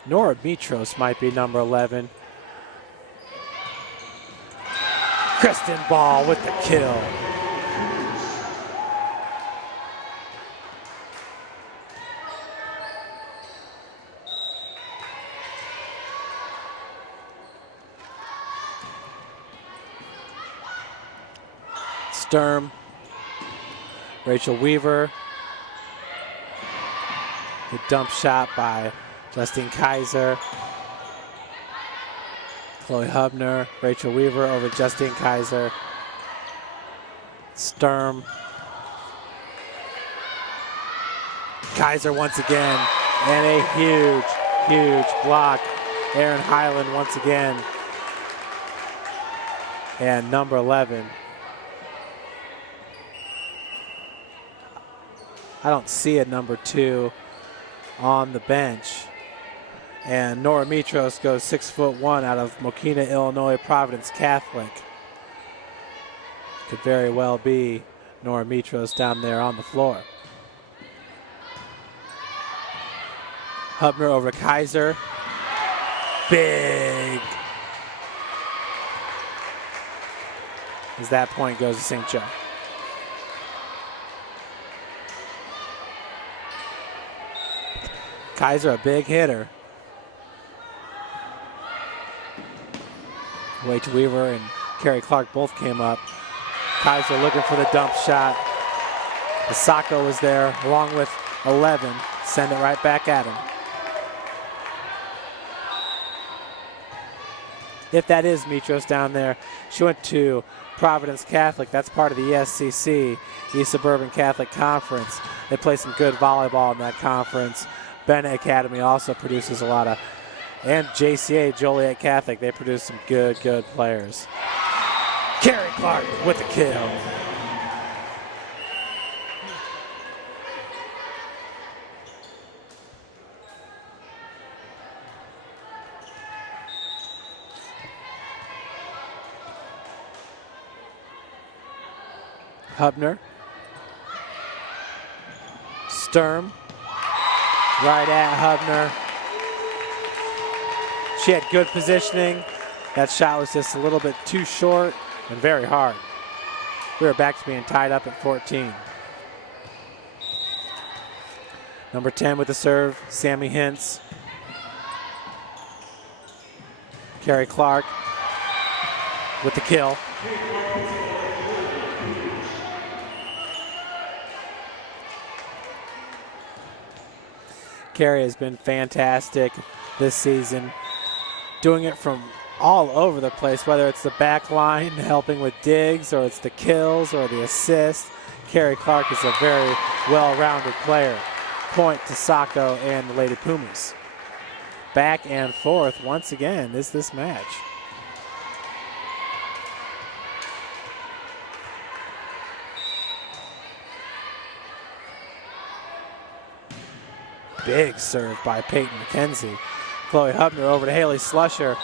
Nora Mitros might be number 11. Kristen Ball with the kill. Sturm, Rachel Weaver. Good dump shot by Justine Kaiser. Chloe Hubner, Rachel Weaver over Justine Kaiser. Sturm. Kaiser once again, and a huge, huge block. Erin Highland once again. And number 11. I don't see a number 2 on the bench. And Nora Mitros goes 6'1" out of Mokina, Illinois, Providence Catholic. Could very well be Nora Mitros down there on the floor. Hubner over Kaiser. Big. As that point goes to St. Joe. Kaiser, a big hitter. Rachel Weaver and Carrie Clark both came up. Kaiser looking for the dump shot. Asako was there along with 11. Send it right back at him. If that is Mitros down there, she went to Providence Catholic. That's part of the SCC, East Suburban Catholic Conference. They play some good volleyball in that conference. Bennett Academy also produces a lot of, and JCA, Joliet Catholic, they produce some good players. Carrie Clark with the kill. Hubner. Sturm. Right at Hubner. She had good positioning. That shot was just a little bit too short and very hard. We were back to being tied up at 14. Number 10 with the serve, Sammy Hintz. Carrie Clark with the kill. Carrie has been fantastic this season, doing it from all over the place, whether it's the back line helping with digs, or it's the kills or the assists. Carrie Clark is a very well-rounded player. Point to Sacco and the Lady Pumas. Back and forth once again is this match. Big serve by Peyton McKenzie. Chloe Hubner over to Haley Slusher.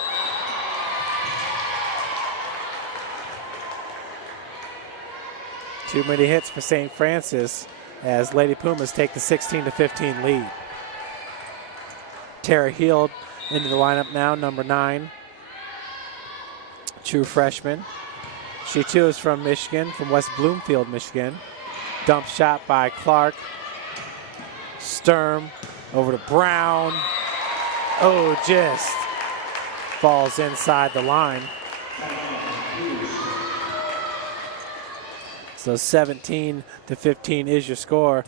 Too many hits for St. Francis as Lady Pumas take the 16-15 lead. Tara Heald into the lineup now, number 9. True freshman. She too is from Michigan, from West Bloomfield, Michigan. Dump shot by Clark. Sturm over to Brown. Oh, just falls inside the line. So 17-15 is your score.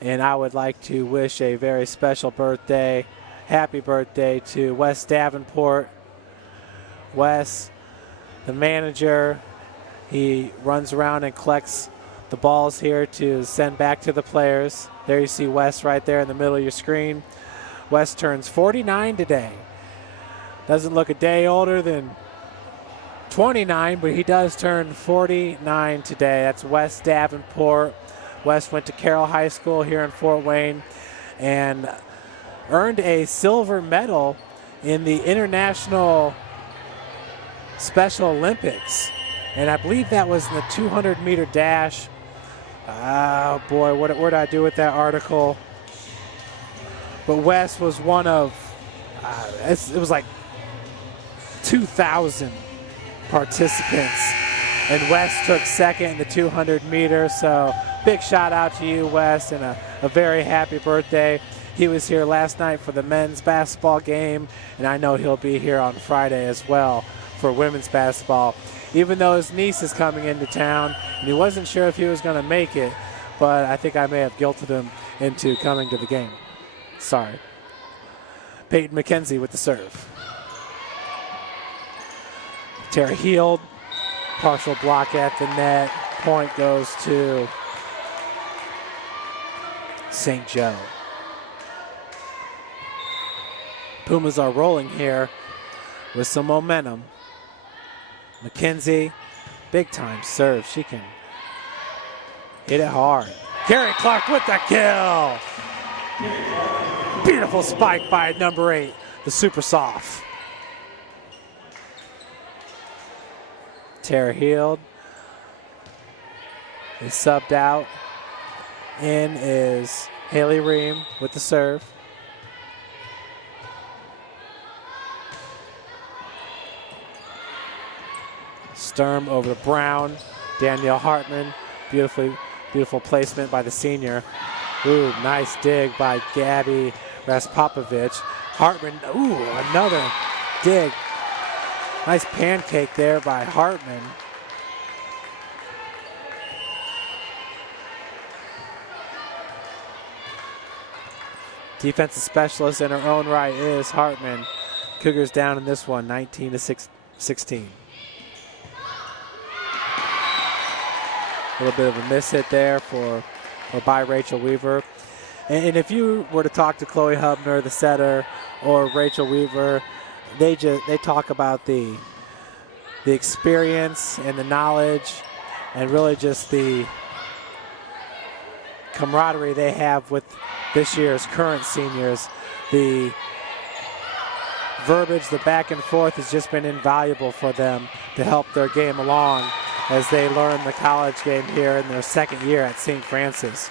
And I would like to wish a very special birthday, happy birthday to Wes Davenport. Wes, the manager, he runs around and collects the balls here to send back to the players. There you see Wes right there in the middle of your screen. Wes turns 49 today. Doesn't look a day older than 29, but he does turn 49 today. That's Wes Davenport. Wes went to Carroll High School here in Fort Wayne and earned a silver medal in the International Special Olympics. And I believe that was in the 200-meter dash. Oh boy, what did I do with that article? But Wes was one of it was like 2,000 participants. And Wes took second in the 200 meters. So big shout out to you, Wes, and a very happy birthday. He was here last night for the men's basketball game, and I know he'll be here on Friday as well for women's basketball. Even though his niece is coming into town, and he wasn't sure if he was going to make it, but I think I may have guilted him into coming to the game. Sorry. Peyton McKenzie with the serve. Tara Heald, partial block at the net. Point goes to St. Joe. Pumas are rolling here with some momentum. McKenzie, big time serve. She can hit it hard. Carrie Clark with the kill. Beautiful spike by number 8, the super soft. Tara Heald is subbed out. In is Haley Ream with the serve. Sturm over to Brown. Danielle Hartman. Beautiful placement by the senior. Ooh, nice dig by Gabby Raspopovich. Hartman, ooh, another dig. Nice pancake there by Hartman. Defensive specialist in her own right is Hartman. Cougars down in this one, 19-16. A little bit of a miss hit there by Rachel Weaver. And if you were to talk to Chloe Hubner, the setter, or Rachel Weaver, they talk about the experience and the knowledge and really just the camaraderie they have with this year's current seniors. The verbiage, the back and forth has just been invaluable for them to help their game along as they learn the college game here in their second year at St. Francis.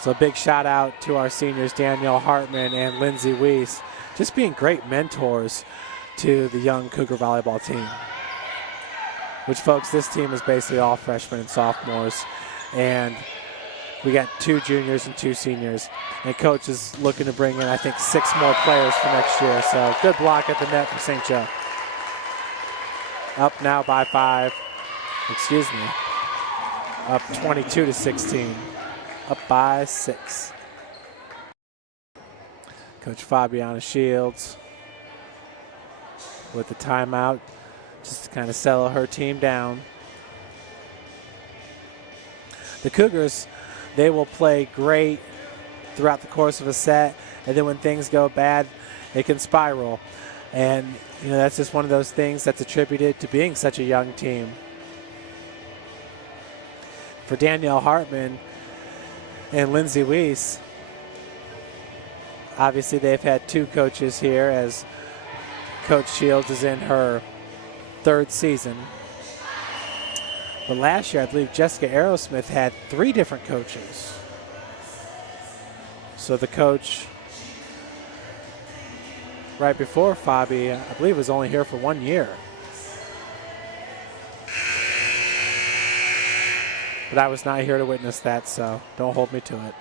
So a big shout out to our seniors, Danielle Hartman and Lindsay Weiss, just being great mentors to the young Cougar volleyball team. Which, folks, this team is basically all freshmen and sophomores. And we got 2 juniors and 2 seniors. And Coach is looking to bring in, I think, 6 more players for next year. So good block at the net for St. Joe. Up now by 5. Excuse me. Up 22-16. Up by 6. Coach Fabiana Shields with the timeout, just to kind of settle her team down. The Cougars, they will play great throughout the course of a set, and then when things go bad, it can spiral. And, you know, that's just one of those things that's attributed to being such a young team. For Danielle Hartman and Lindsay Weiss, obviously they've had 2 coaches here as Coach Shields is in her 3rd season. But last year, I believe Jessica Aerosmith had 3 different coaches. So the coach right before Fabi, I believe, was only here for 1 year. But I was not here to witness that, so don't hold me to it.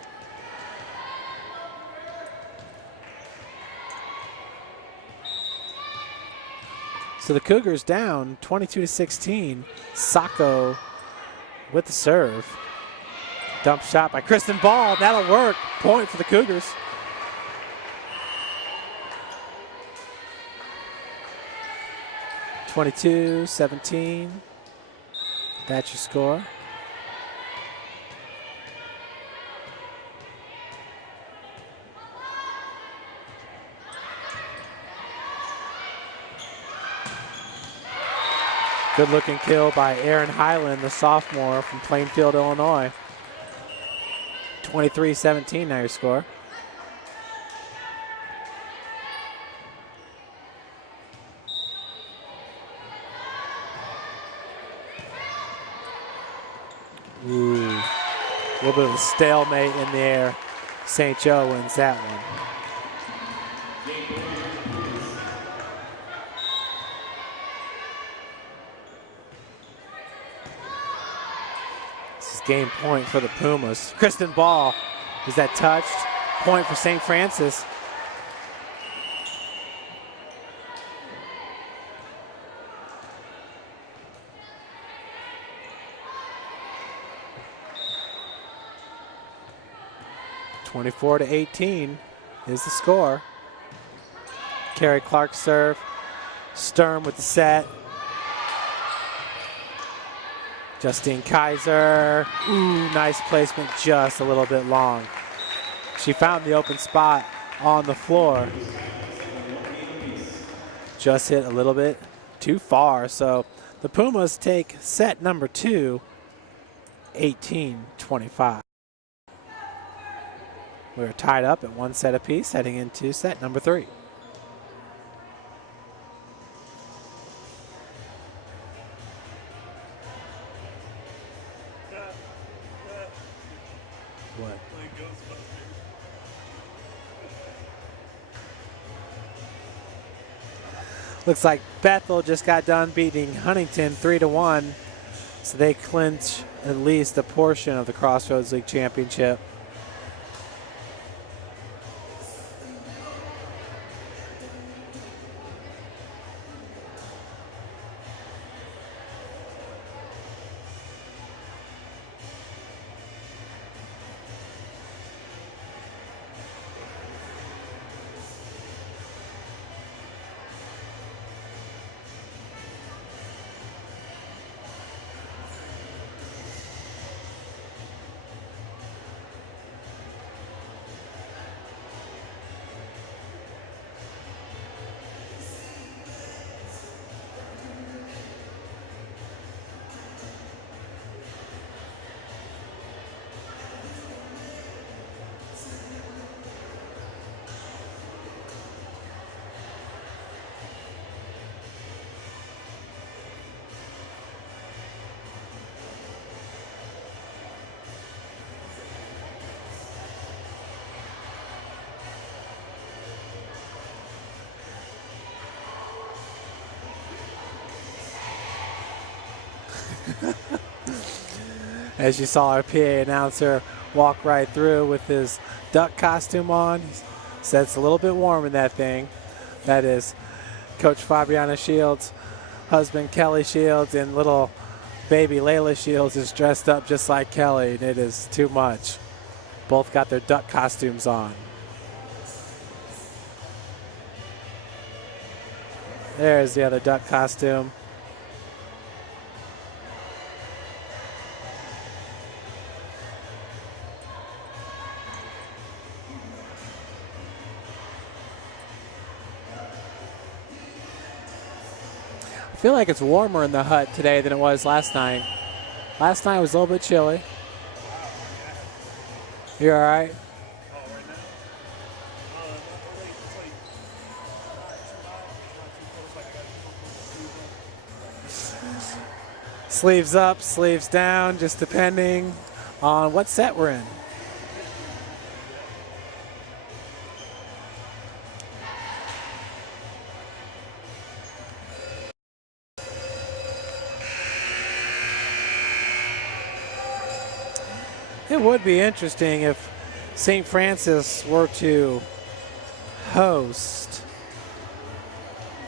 So the Cougars down 22-16. Sacco with the serve. Dump shot by Kristen Ball. That'll work. Point for the Cougars. (22-17). That's your score. Good looking kill by Erin Highland, the sophomore from Plainfield, Illinois. 23-17 now your score. Ooh, a little bit of a stalemate in the air. St. Joe wins that one. This is game point for the Pumas. Kristen Ball, is that touched? Point for St. Francis. (24-18) is the score. Carrie Clark serve. Sturm with the set. Justine Kaiser. Ooh, nice placement, just a little bit long. She found the open spot on the floor. Just hit a little bit too far. So the Pumas take set number 2, 18-25. We're tied up at 1 set apiece, heading into set number 3. What? Looks like Bethel just got done beating Huntington 3-1, so they clinch at least a portion of the Crossroads League Championship. As you saw our PA announcer walk right through with his duck costume on. He said it's a little bit warm in that thing. That is Coach Fabiana Shields' husband Kelly Shields, and little baby Layla Shields is dressed up just like Kelly, and it is too much. Both got their duck costumes on. There's the other duck costume. I feel like it's warmer in the hut today than it was last night. Last night was a little bit chilly. You all right? Sleeves up, sleeves down, just depending on what set we're in. It would be interesting if St. Francis were to host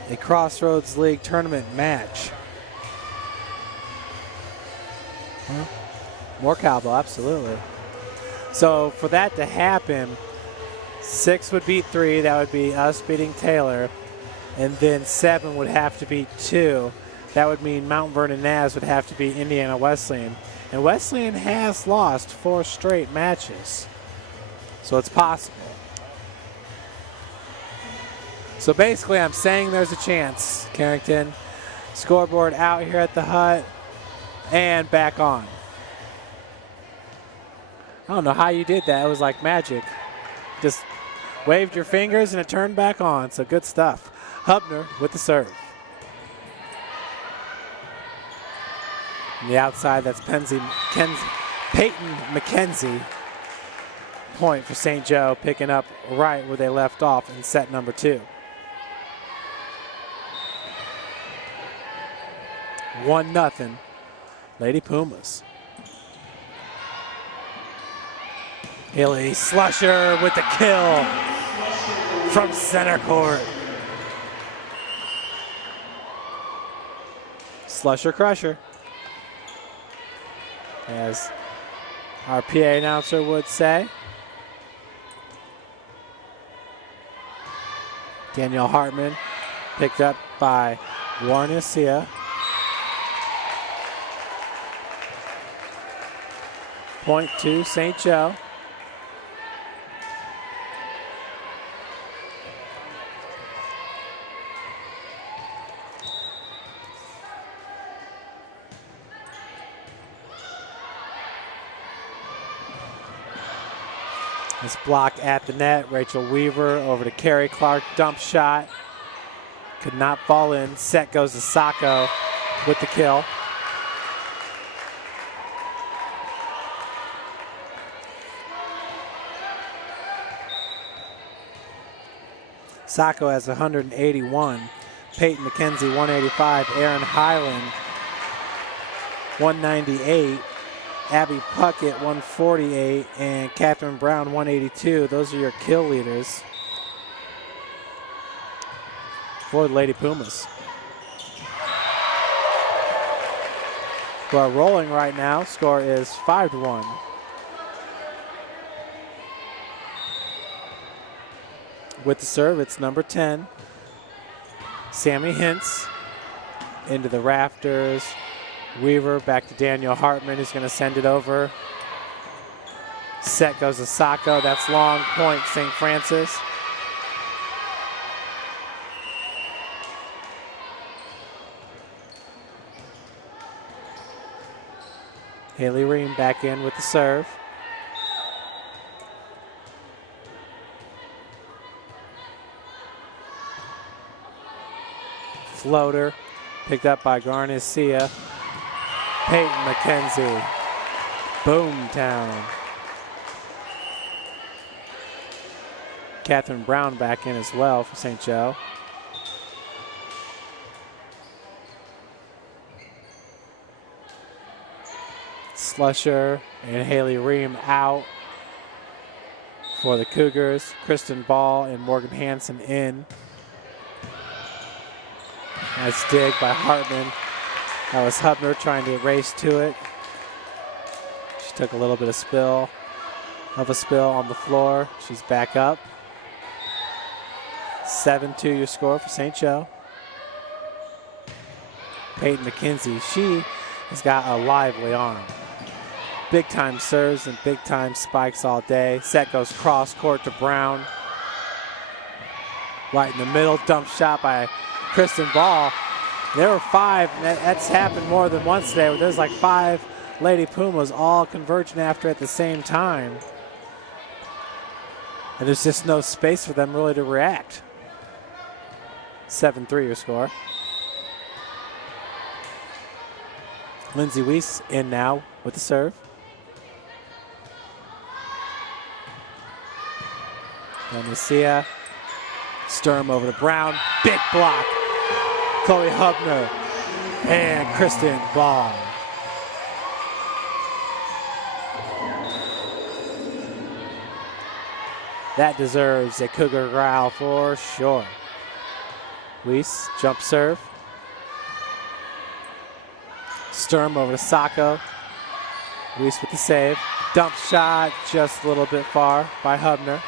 a Crossroads League tournament match. More cowbell, absolutely. So for that to happen, 6 would beat 3. That would be us beating Taylor. And then 7 would have to beat 2. That would mean Mount Vernon Naz would have to beat Indiana Wesleyan. And Wesleyan has lost 4 straight matches. So it's possible. So basically I'm saying there's a chance, Carrington. Scoreboard out here at the hut and back on. I don't know how you did that. It was like magic. Just waved your fingers and it turned back on. So good stuff. Hubner with the serve. On the outside, that's Peyton McKenzie point for St. Joe, picking up right where they left off in set number 2. 1-0, Lady Pumas. Haley Slusher with the kill from center court. Slusher Crusher, as our PA announcer would say. Danielle Hartman picked up by Warnesia. Point to St. Joe. This block at the net. Rachel Weaver over to Carrie Clark. Dump shot. Could not fall in. Set goes to Sacco with the kill. Sacco has 181. Peyton McKenzie 185. Aaron Highland 198. Abby Puckett 148 and Catherine Brown 182. Those are your kill leaders for the Lady Pumas, who are rolling right now. Score is 5-1. With the serve, it's number 10, Sammy Hintz, into the rafters. Weaver back to Daniel Hartman, who's going to send it over. Set goes to Sacco. That's long. Point St. Francis. Haley Ream back in with the serve. Floater picked up by Garnesia. Peyton McKenzie, Boomtown. Catherine Brown back in as well for St. Joe. Slusher and Haley Ream out for the Cougars. Kristen Ball and Morgan Hansen in. Nice dig by Hartman. That was Hubner trying to race to it. She took a little bit of a spill on the floor. She's back up. 7-2 your score for St. Joe. Peyton McKenzie, she has got a lively arm. Big time serves and big time spikes all day. Set goes cross court to Brown. Right in the middle, dump shot by Kristen Ball. There were 5, that's happened more than once today, where there's like 5 Lady Pumas all converging after at the same time. And there's just no space for them really to react. 7-3 your score. Lindsay Weiss in now with the serve. Lucia. Sturm over to Brown. Big block. Chloe Hubner and Kristen Ball. That deserves a Cougar growl for sure. Weiss, jump serve. Sturm over to Sacco. Weiss with the save. Dump shot just a little bit far by Hubner.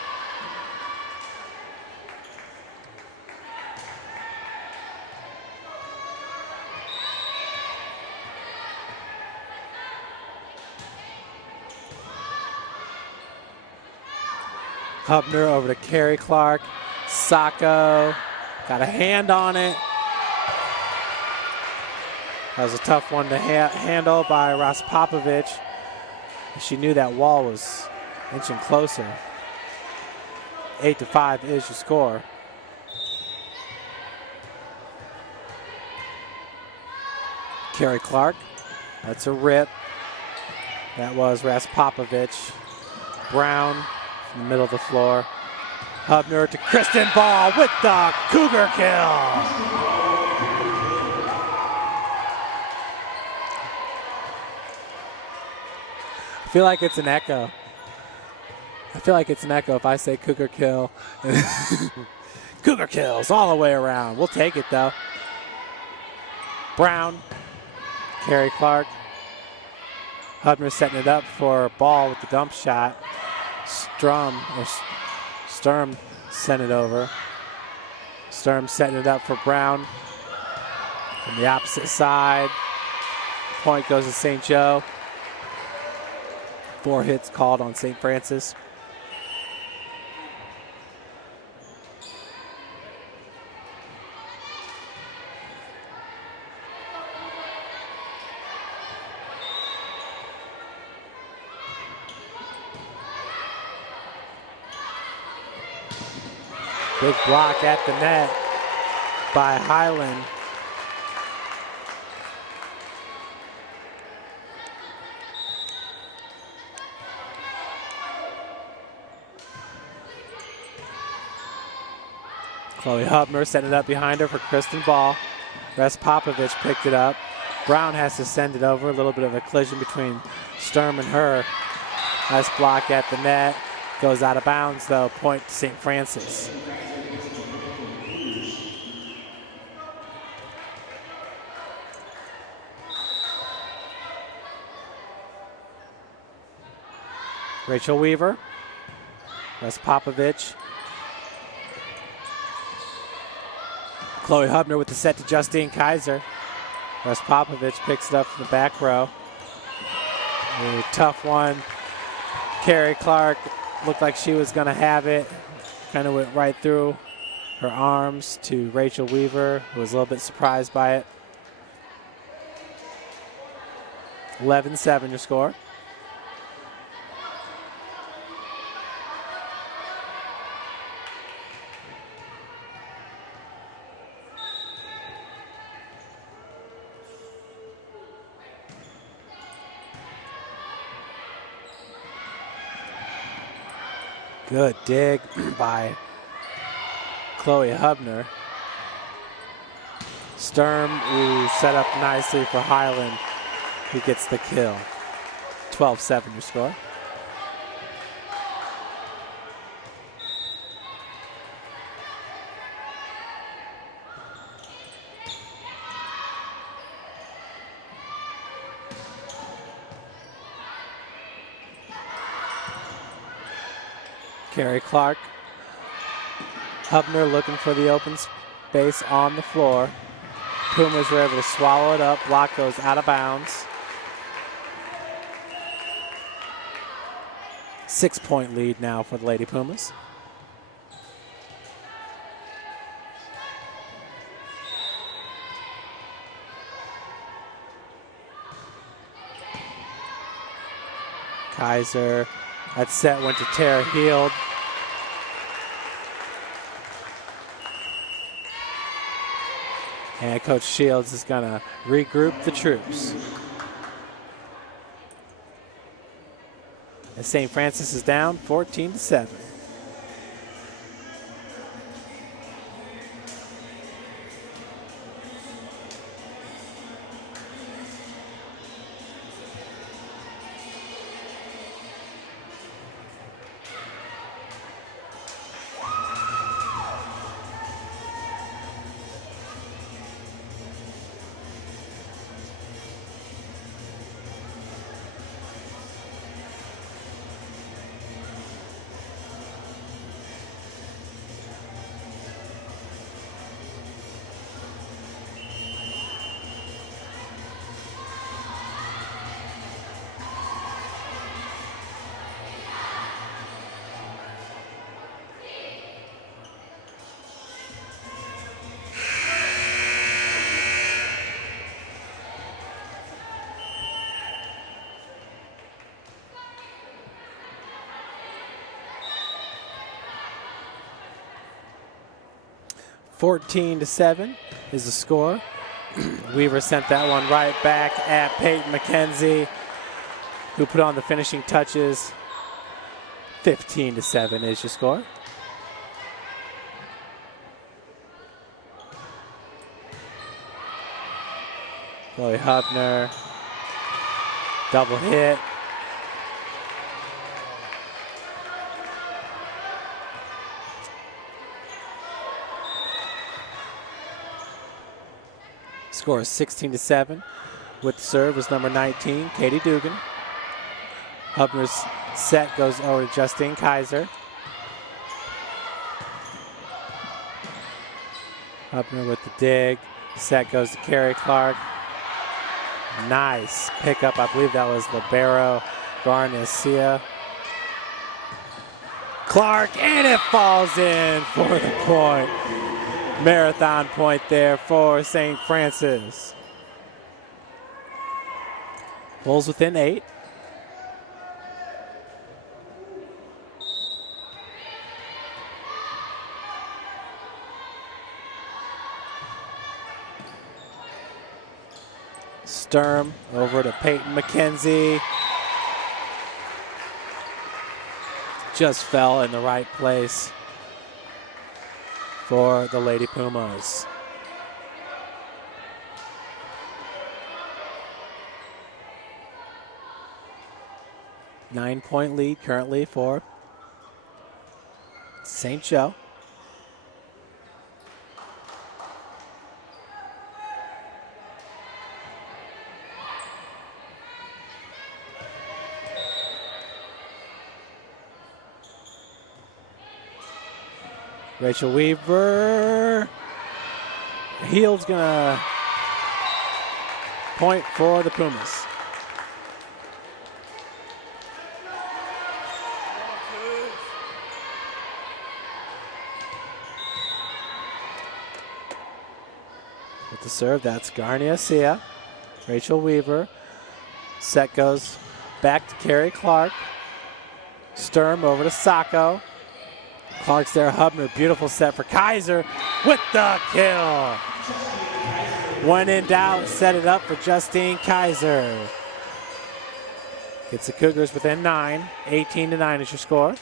Hubner over to Carrie Clark. Sacco got a hand on it. That was a tough one to handle by Raspopovich. She knew that wall was inching closer. 8-5 is your score. Carrie Clark, that's a rip. That was Raspopovich. Brown in the middle of the floor. Hubner to Kristen Ball with the Cougar kill. I feel like it's an echo. I feel like it's an echo if I say Cougar kill. Cougar kills all the way around. We'll take it though. Brown, Carrie Clark. Hubner setting it up for Ball with the dump shot. Sturm sent it over. Sturm setting it up for Brown. From the opposite side. Point goes to St. Joe. 4 hits called on St. Francis. Big block at the net by Highland. Chloe Hubner setting it up behind her for Kristen Ball. Res Popovich picked it up. Brown has to send it over. A little bit of a collision between Sturm and her. Nice block at the net. Goes out of bounds though. Point to St. Francis. Rachel Weaver. Res Popovich. Chloe Hubner with the set to Justine Kaiser. Res Popovich picks it up from the back row. A tough one. Carrie Clark looked like she was going to have it. Kind of went right through her arms to Rachel Weaver, who was a little bit surprised by it. 11-7 your score. Good dig by Chloe Hubner. Sturm, who set up nicely for Highland, who gets the kill. 12-7 your score. Carrie Clark. Hubner looking for the open space on the floor. Pumas were able to swallow it up. Block goes out of bounds. 6-point lead now for the Lady Pumas. Kaiser. That set went to Tara Heald. And Coach Shields is going to regroup the troops. As St. Francis is down 14-7. (14-7) is the score. Weaver sent that one right back at Peyton McKenzie, who put on the finishing touches 15-7 is your score. Chloe Hubner, double hit. Score is 16-7. With the serve is number 19, Katie Dugan. Hubner's set goes over to Justine Kaiser. Hubner with the dig. Set goes to Carrie Clark. Nice pickup. I believe that was libero Garcia. Clark, and it falls in for the point. Marathon point there for St. Francis. Bulls within 8. Sturm over to Peyton McKenzie. Just fell in the right place for the Lady Pumas. Nine-point lead currently for St. Joe. Rachel Weaver. Heald's gonna point for the Pumas. With the serve, that's Garcia. Rachel Weaver. Set goes back to Carrie Clark. Sturm over to Sacco. Clark's there, Hubner, beautiful set for Kaiser with the kill. When in doubt, set it up for Justine Kaiser. Gets the Cougars within 9. 18-9 is your score.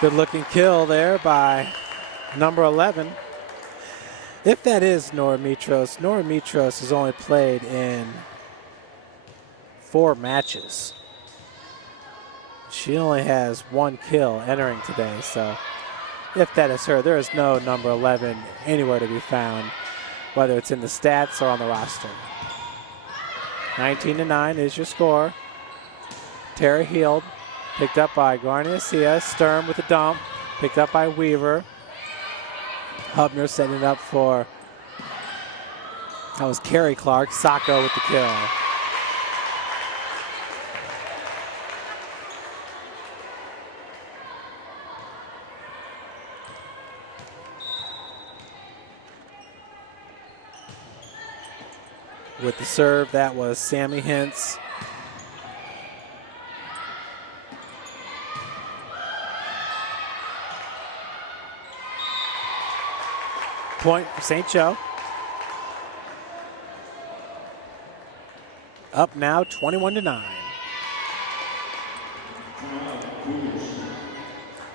Good looking kill there by number 11. If that is Nora Mitros has only played in 4 matches. She only has 1 kill entering today, so if that is her, there is no number 11 anywhere to be found, whether it's in the stats or on the roster. 19-9 is your score. Tara Heald, picked up by Garcia. Sturm with the dump, picked up by Weaver. Hubner setting it up for, that was Carrie Clark. Sacco with the kill. With the serve, that was Sammy Hintz. Point for St. Joe. Up now 21-9.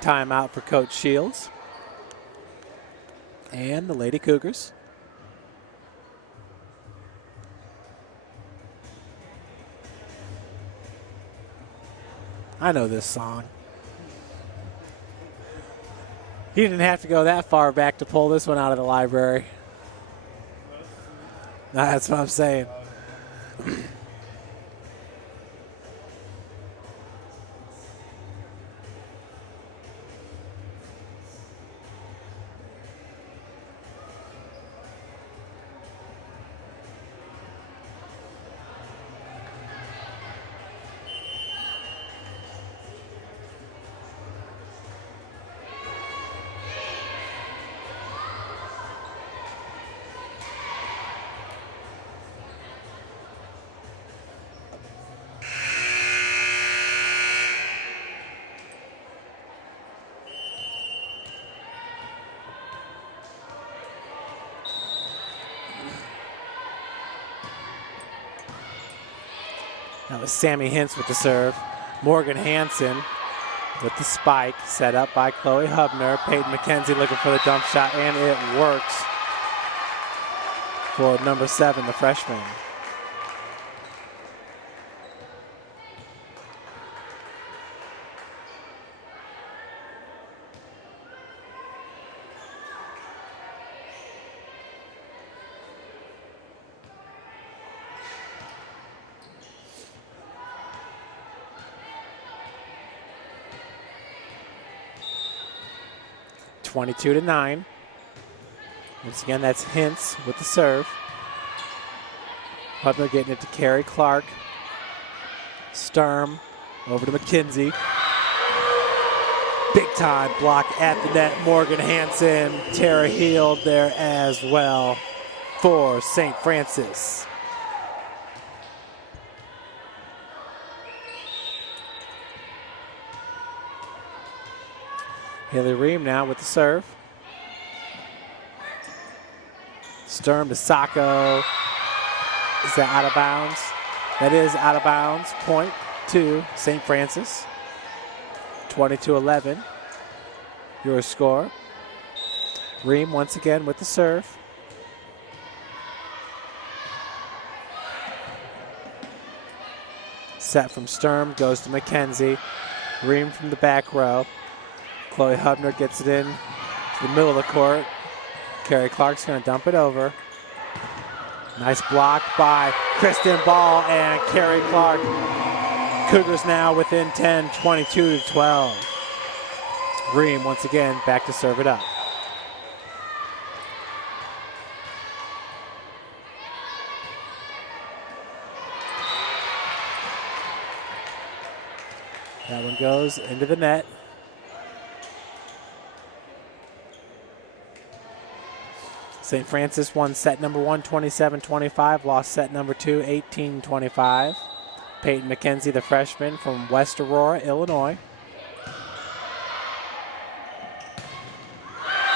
Timeout for Coach Shields and the Lady Cougars. I know this song. He didn't have to go that far back to pull this one out of the library. That's what I'm saying. That was Sammy Hintz with the serve. Morgan Hansen with the spike, set up by Chloe Hubner. Peyton McKenzie looking for the dump shot, and it works for number 7, the freshman. (22-9). Once again, that's Hintz with the serve. Hubner getting it to Carrie Clark. Sturm over to McKenzie. Big time block at the net. Morgan Hansen. Tara Heald there as well for St. Francis. Haley Ream now with the serve. Sturm to Sacco. Is that out of bounds? That is out of bounds. Point to St. Francis. 22-11. Your score. Ream once again with the serve. Set from Sturm, goes to McKenzie. Ream from the back row. Chloe Hubner gets it in to the middle of the court. Carrie Clark's going to dump it over. Nice block by Kristen Ball and Carrie Clark. Cougars now within 10, 22-12. Ream once again back to serve it up. That one goes into the net. St. Francis won set number 1, 27-25, lost set number 2, 18-25. Peyton McKenzie, the freshman from West Aurora, Illinois.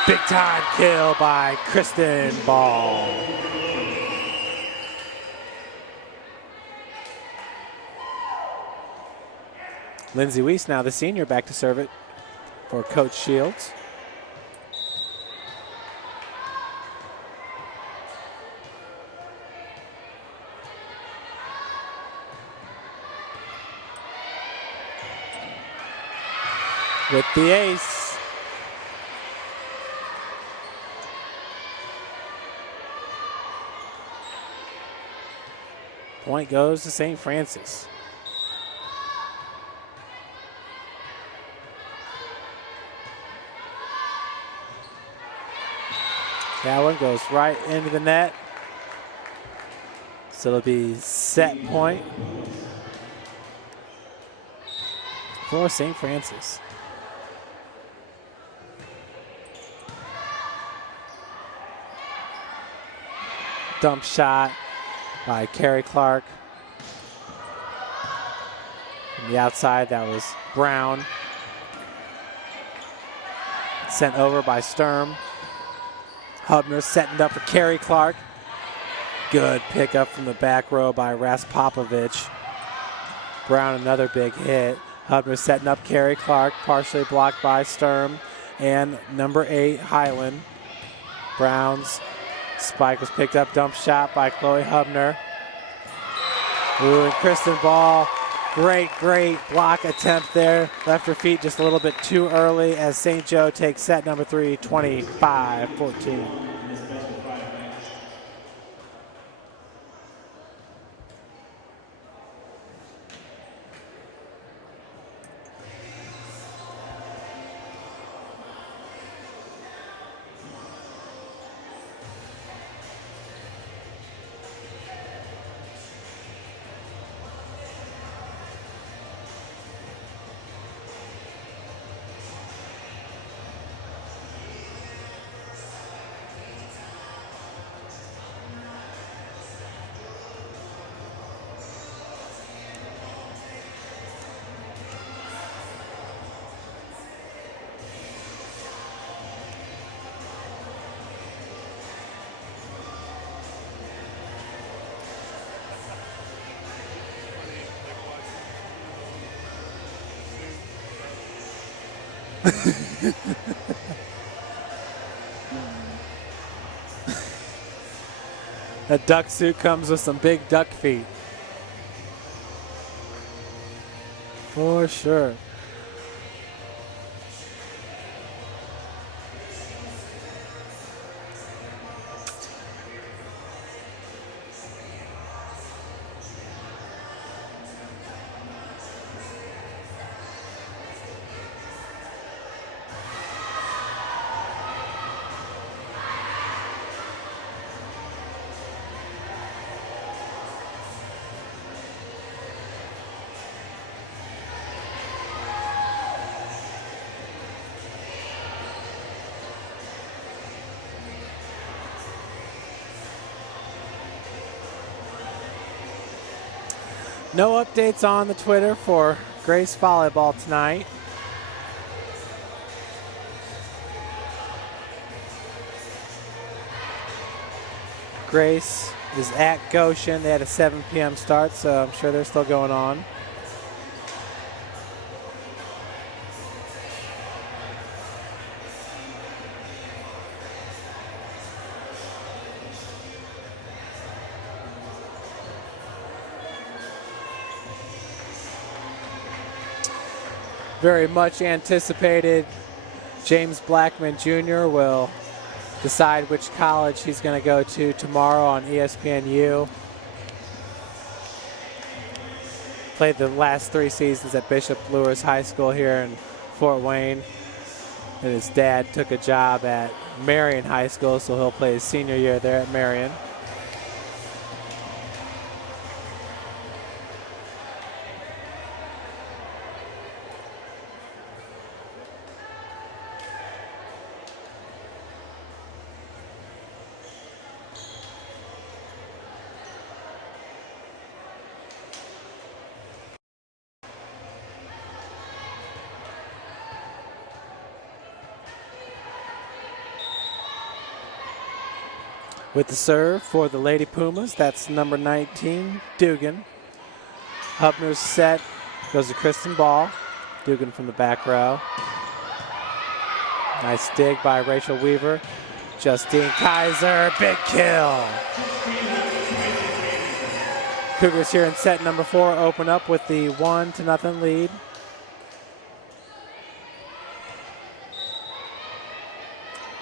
Big time kill by Kristen Ball. Lindsay Weiss, now the senior, back to serve it for Coach Shields. With the ace. Point goes to St. Francis. That one goes right into the net. So it'll be set point for St. Francis. Dump shot by Carrie Clark. From the outside, that was Brown. Sent over by Sturm. Hubner setting up for Carrie Clark. Good pickup from the back row by Raspopovich. Brown, another big hit. Hubner setting up Carrie Clark, partially blocked by Sturm and number 8, Highland. Brown's spike was picked up, dump shot by Chloe Hubner. Ooh, and Kristen Ball, great block attempt there. Left her feet just a little bit too early as St. Joe takes set number 3, 25-14. That duck suit comes with some big duck feet. For sure. No updates on the Twitter for Grace Volleyball tonight. Grace is at Goshen. They had a 7 p.m. start, so I'm sure they're still going on. Very much anticipated, James Blackman Jr. will decide which college he's going to go to tomorrow on ESPNU. Played the last 3 seasons at Bishop Lewis High School here in Fort Wayne. And his dad took a job at Marion High School, so he'll play his senior year there at Marion. With the serve for the Lady Pumas, that's number 19, Dugan. Hubner's set, goes to Kristen Ball. Dugan from the back row. Nice dig by Rachel Weaver. Justine Kaiser, big kill. Cougars here in set number 4 open up with the 1-0 lead.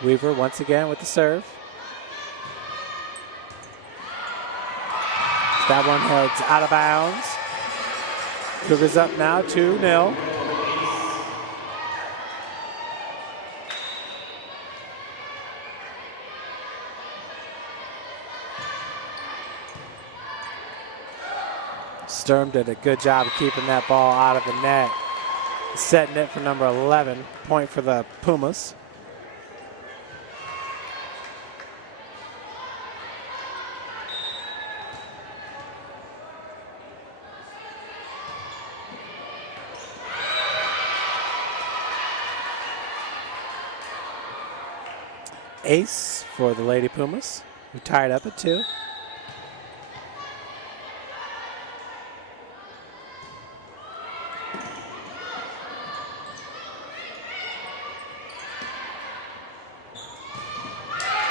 Weaver once again with the serve. That one heads out of bounds. Cougars up now 2-0. Sturm did a good job of keeping that ball out of the net. Setting it for number 11. Point for the Pumas. Ace for the Lady Pumas, who tied up at 2.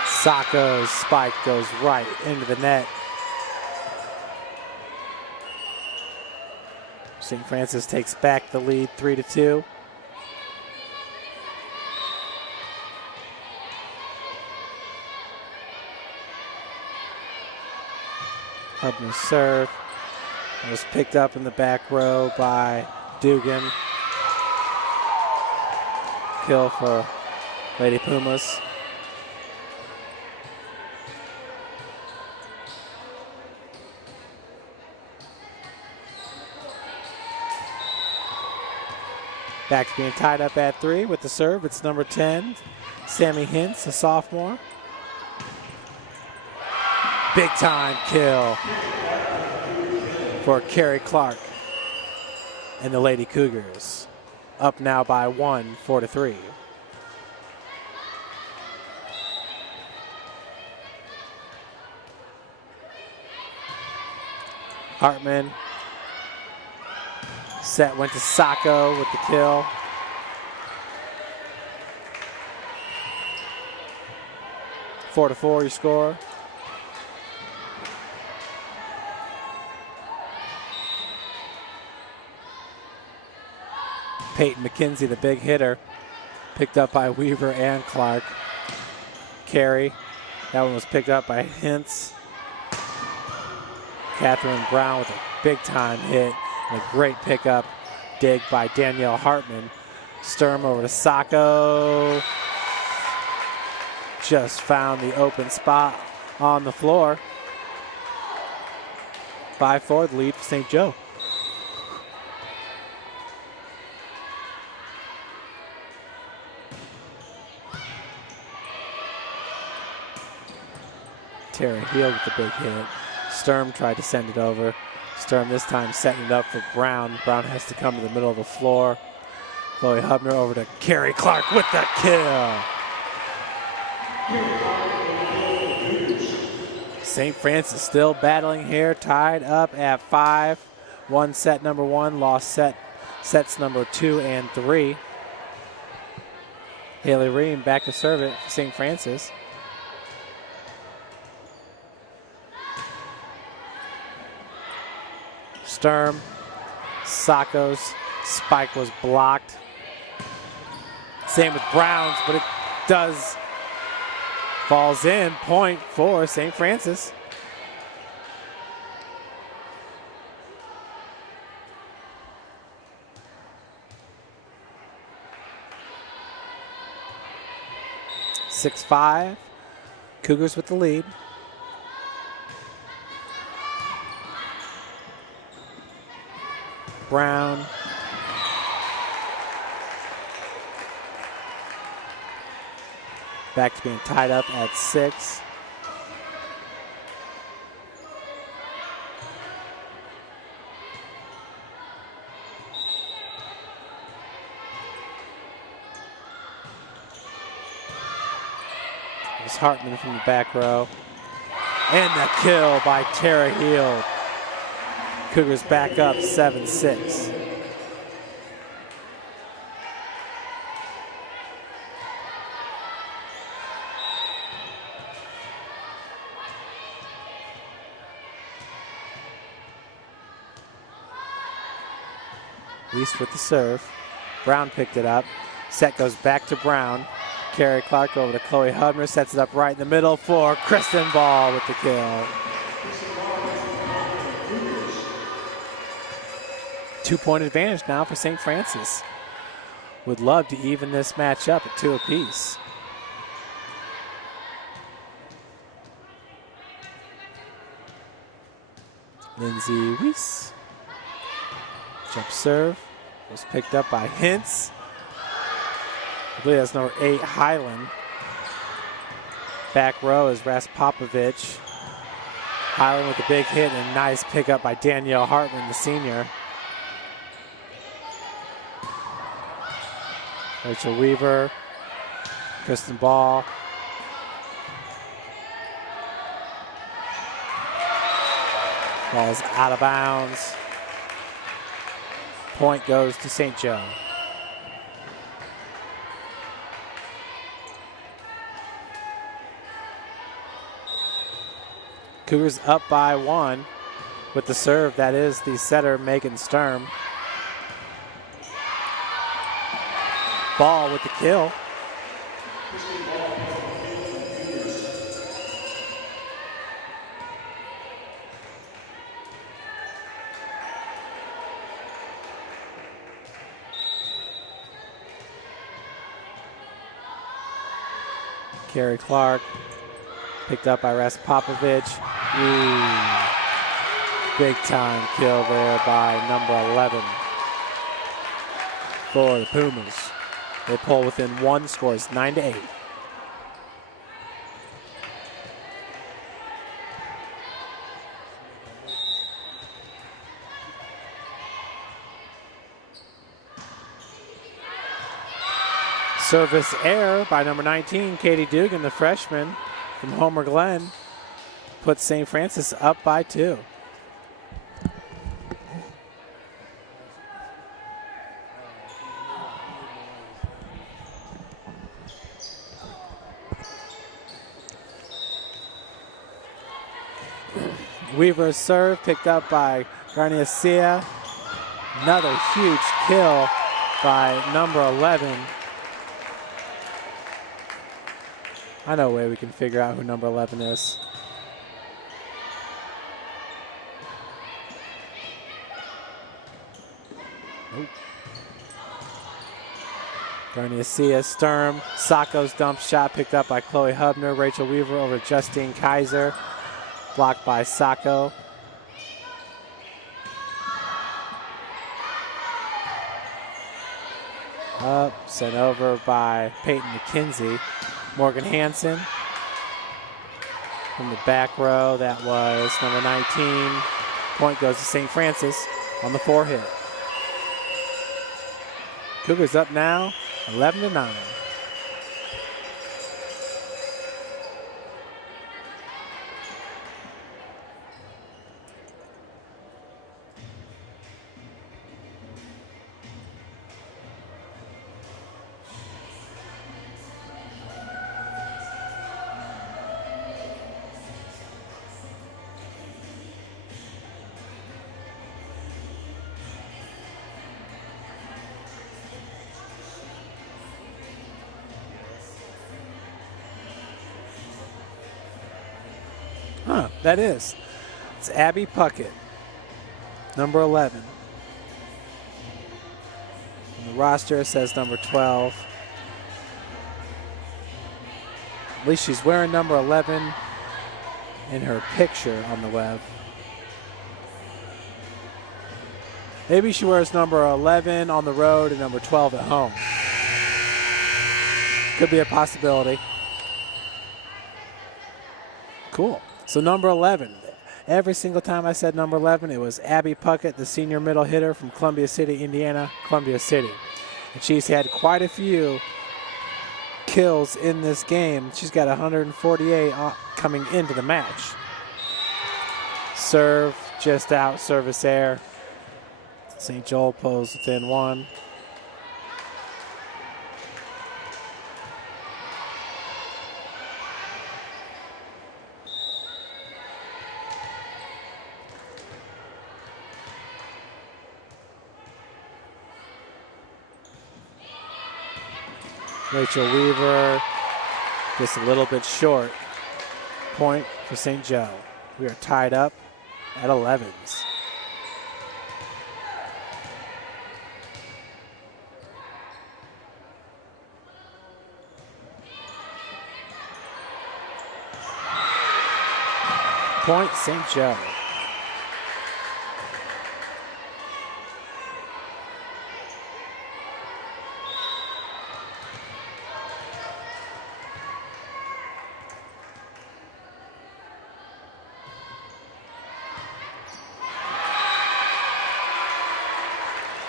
Sacco's spike goes right into the net. St. Francis takes back the lead 3-2. Hubner's serve. It was picked up in the back row by Dugan. Kill for Lady Pumas. Back to being tied up at 3 with the serve. It's number 10, Sammy Hintz, a sophomore. Big time kill for Carrie Clark and the Lady Cougars. Up now by 1, 4-3. Hartman. Set went to Sacco with the kill. 4-4 your score. Peyton McKenzie, the big hitter, picked up by Weaver and Clark. Carey, that one was picked up by Hintz. Catherine Brown with a big time hit and a great pickup dig by Danielle Hartman. Sturm over to Sacco. Just found the open spot on the floor. 5-4, the lead for St. Joe. Tara Heald with the big hit. Sturm tried to send it over. Sturm this time setting it up for Brown. Brown has to come to the middle of the floor. Chloe Hubner over to Carrie Clark with the kill. St. Francis still battling here, tied up at 5. Won set number 1, lost sets number 2 and 3. Haley Ream back to serve it for St. Francis. Sturm, Sacco's spike was blocked. Same with Brown's, but it does. Falls in, point for St. Francis. (6-5). Cougars with the lead. Brown. Back to being tied up at 6. It was Hartman from the back row. And the kill by Tara Heald. Cougars back up 7-6. Least with the serve. Brown picked it up. Set goes back to Brown. Carrie Clark over to Chloe Hubner. Sets it up right in the middle for Kristen Ball with the kill. 2-point advantage now for St. Francis. Would love to even this match up at 2 apiece. Lindsay Weiss. Jump serve was picked up by Hintz. I believe that's number 8, Highland. Back row is Raspopovich. Highland with a big hit and a nice pickup by Danielle Hartman, the senior. Rachel Weaver, Kristen Ball. Ball's out of bounds. Point goes to St. Joe. Cougars up by 1 with the serve. That is the setter, Megan Sturm. Ball with the kill. Carrie Clark picked up by Raspopovich. Big time kill there by number 11 for the Pumas. They pull within 1, scores 9-8. Service error by number 19, Katie Dugan, the freshman from Homer Glen, puts St. Francis up by 2. Weaver's serve picked up by Garnicia. Another huge kill by number 11. I know a way we can figure out who number 11 is. Nope. Garnicia, Sturm, Sacco's dump shot picked up by Chloe Hubner. Rachel Weaver over Justine Kaiser. Blocked by Sacco. Up, sent over by Peyton McKenzie. Morgan Hansen from the back row. That was number 19. Point goes to St. Francis on the 4-hit. Cougars up now, 11-9. Huh, that is. It's Abby Puckett, number 11. On the roster it says number 12. At least she's wearing number 11 in her picture on the web. Maybe she wears number 11 on the road and number 12 at home. Could be a possibility. Cool. So number 11, every single time I said number 11, it was Abby Puckett, the senior middle hitter from Columbia City, Indiana, Columbia City. And she's had quite a few kills in this game. She's got 148 coming into the match. Serve just out, service air. St. Joel pulls within one. Rachel Weaver just a little bit short. Point for St. Joe. We are tied up at 11s. Point St. Joe.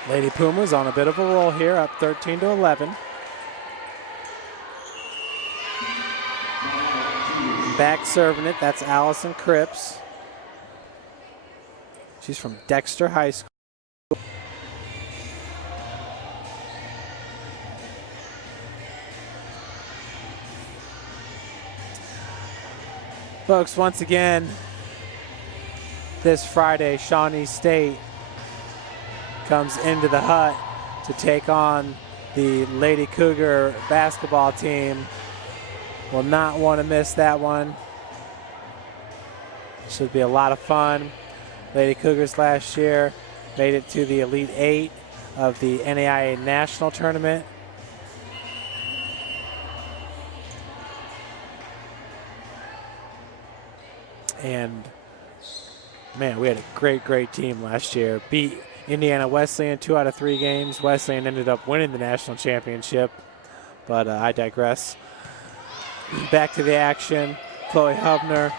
Lady Pumas on a bit of a roll here, up 13-11. Back serving it, that's Allison Cripps. She's from Dexter High School. Folks, once again, this Friday, Shawnee State comes into the hut to take on the Lady Cougar basketball team. Will not want to miss that one. Should be a lot of fun. Lady Cougars last year made it to the Elite Eight of the NAIA National Tournament. And man, we had a great team last year. Beat Indiana Wesleyan 2 out of 3 games. Wesleyan ended up winning the national championship, but I digress. Back to the action. Chloe Hubner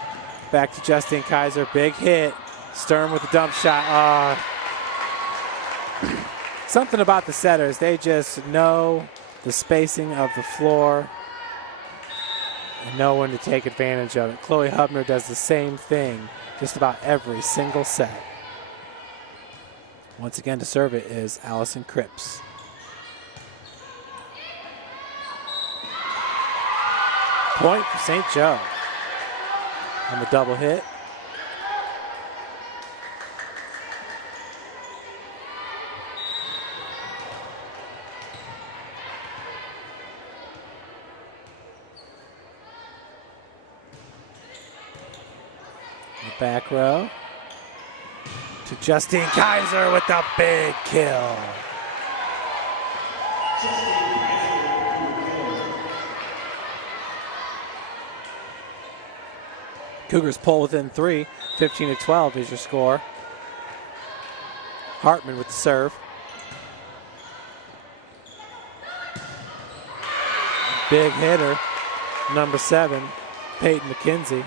back to Justine Kaiser. Big hit. Sturm with the dump shot. Something about the setters. They just know the spacing of the floor and know when to take advantage of it. Chloe Hubner does the same thing just about every single set. Once again, to serve it is Allison Cripps. Point for St. Joe on the double hit. Back row to Justine Kaiser with the big kill. Cougars pull within 3, 15-12 is your score. Hartman with the serve. Big hitter, number 7, Peyton McKenzie.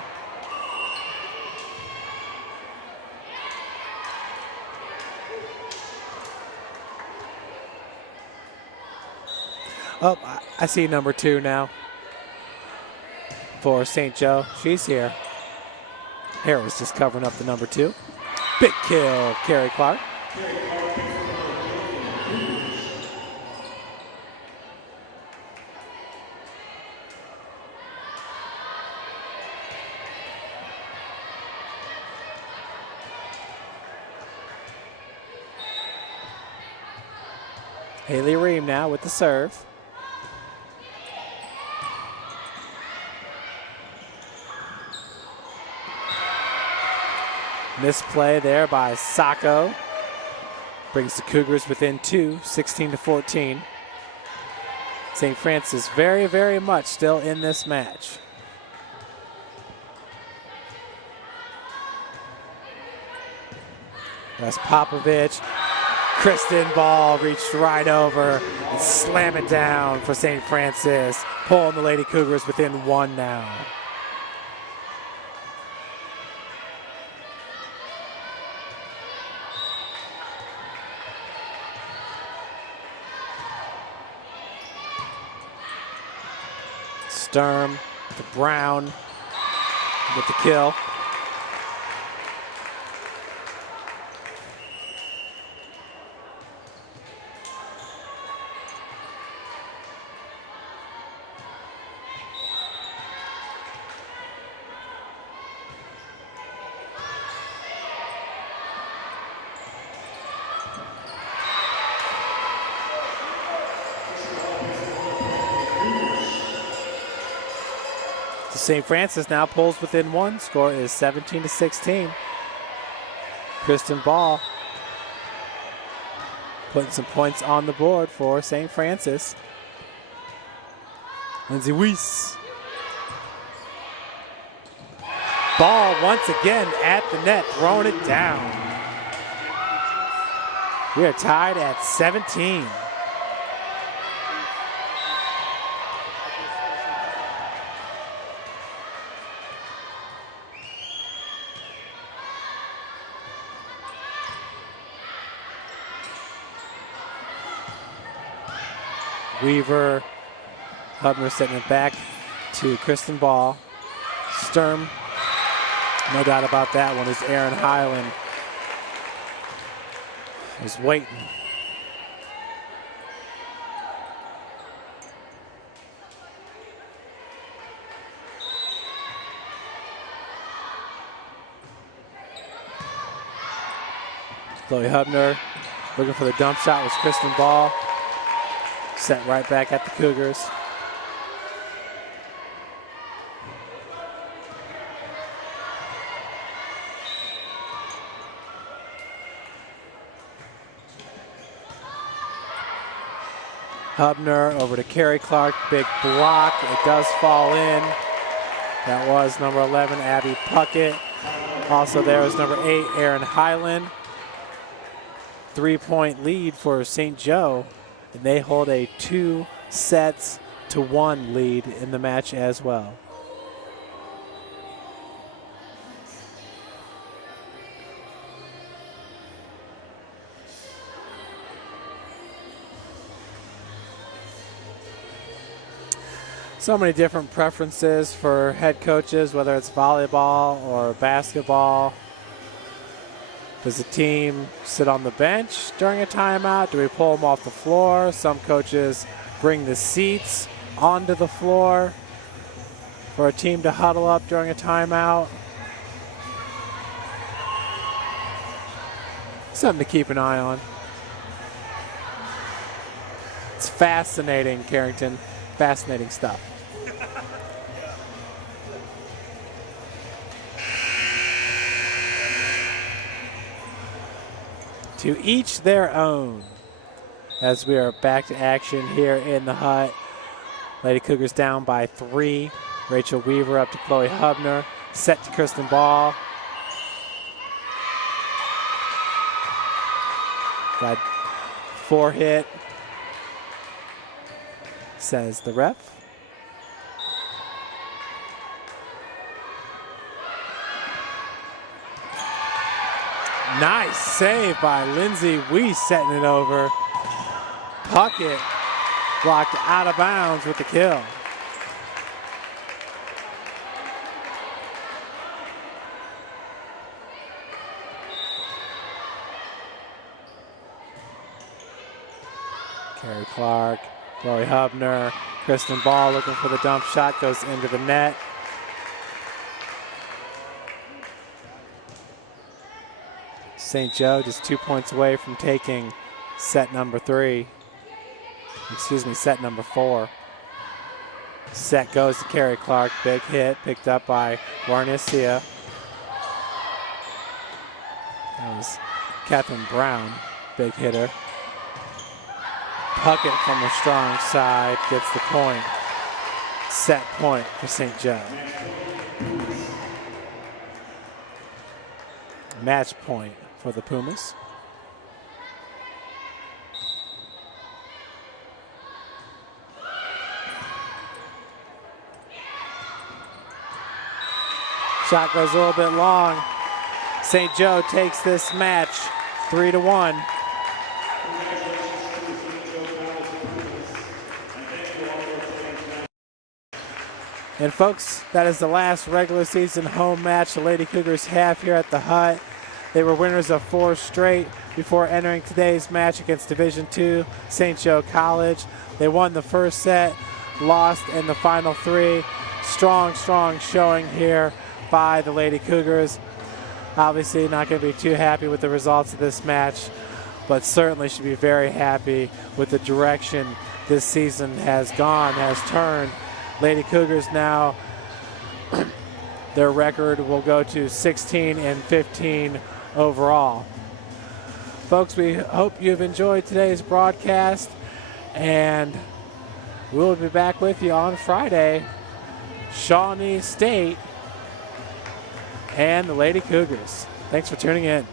Oh, I see number 2 now for St. Joe. She's here. Harris just covering up the number 2. Big kill, Carrie Clark. Haley Ream now with the serve. Misplay there by Sacco. Brings the Cougars within 2, 16-14. St. Francis very, very much still in this match. That's Popovich. Kristen Ball reached right over and slam it down for St. Francis, pulling the Lady Cougars within 1 now. Sturm to Brown with the kill. St. Francis now pulls within 1. Score is 17-16. Kristen Ball putting some points on the board for St. Francis. Lindsay Weiss. Ball once again at the net, throwing it down. We are tied at 17. Weaver, Hubner setting it back to Kristen Ball. Sturm, no doubt about that one, as Aaron Highland is waiting. Chloe Hubner looking for the dump shot with Kristen Ball. Sent right back at the Cougars. Hubner over to Carrie Clark, big block. It does fall in. That was number 11, Abby Puckett. Also there was number 8, Aaron Highland. 3-point lead for St. Joe. And they hold a 2-1 lead in the match as well. So many different preferences for head coaches, whether it's volleyball or basketball. Does the team sit on the bench during a timeout? Do we pull them off the floor? Some coaches bring the seats onto the floor for a team to huddle up during a timeout. Something to keep an eye on. It's fascinating, Carrington. Fascinating stuff. to each their own. As we are back to action here in the Hut. Lady Cougars down by 3. Rachel Weaver up to Chloe Hubner. Set to Kristen Ball. Got 4 hit, says the ref. Nice save by Lindsay Weiss, setting it over. Puckett blocked out of bounds with the kill. Carrie Clark, Chloe Hubner, Kristen Ball looking for the dump shot, goes into the net. St. Joe just 2 points away from taking set number 4. Set goes to Carrie Clark, big hit, picked up by Warnesia. That was Catherine Brown, big hitter. Puckett from the strong side gets the point. Set point for St. Joe. Match point for the Pumas. Shot goes a little bit long. St. Joe takes this match 3-1. And folks, that is the last regular season home match the Lady Cougars have here at the Hut. They were winners of 4 straight before entering today's match against Division II St. Joe College. They won the first set, lost in the final 3. Strong showing here by the Lady Cougars. Obviously not going to be too happy with the results of this match, but certainly should be very happy with the direction this season has turned. Lady Cougars now, their record will go to 16-15 overall. Folks, we hope you've enjoyed today's broadcast, and we'll be back with you on Friday. Shawnee State and the Lady Cougars. Thanks for tuning in.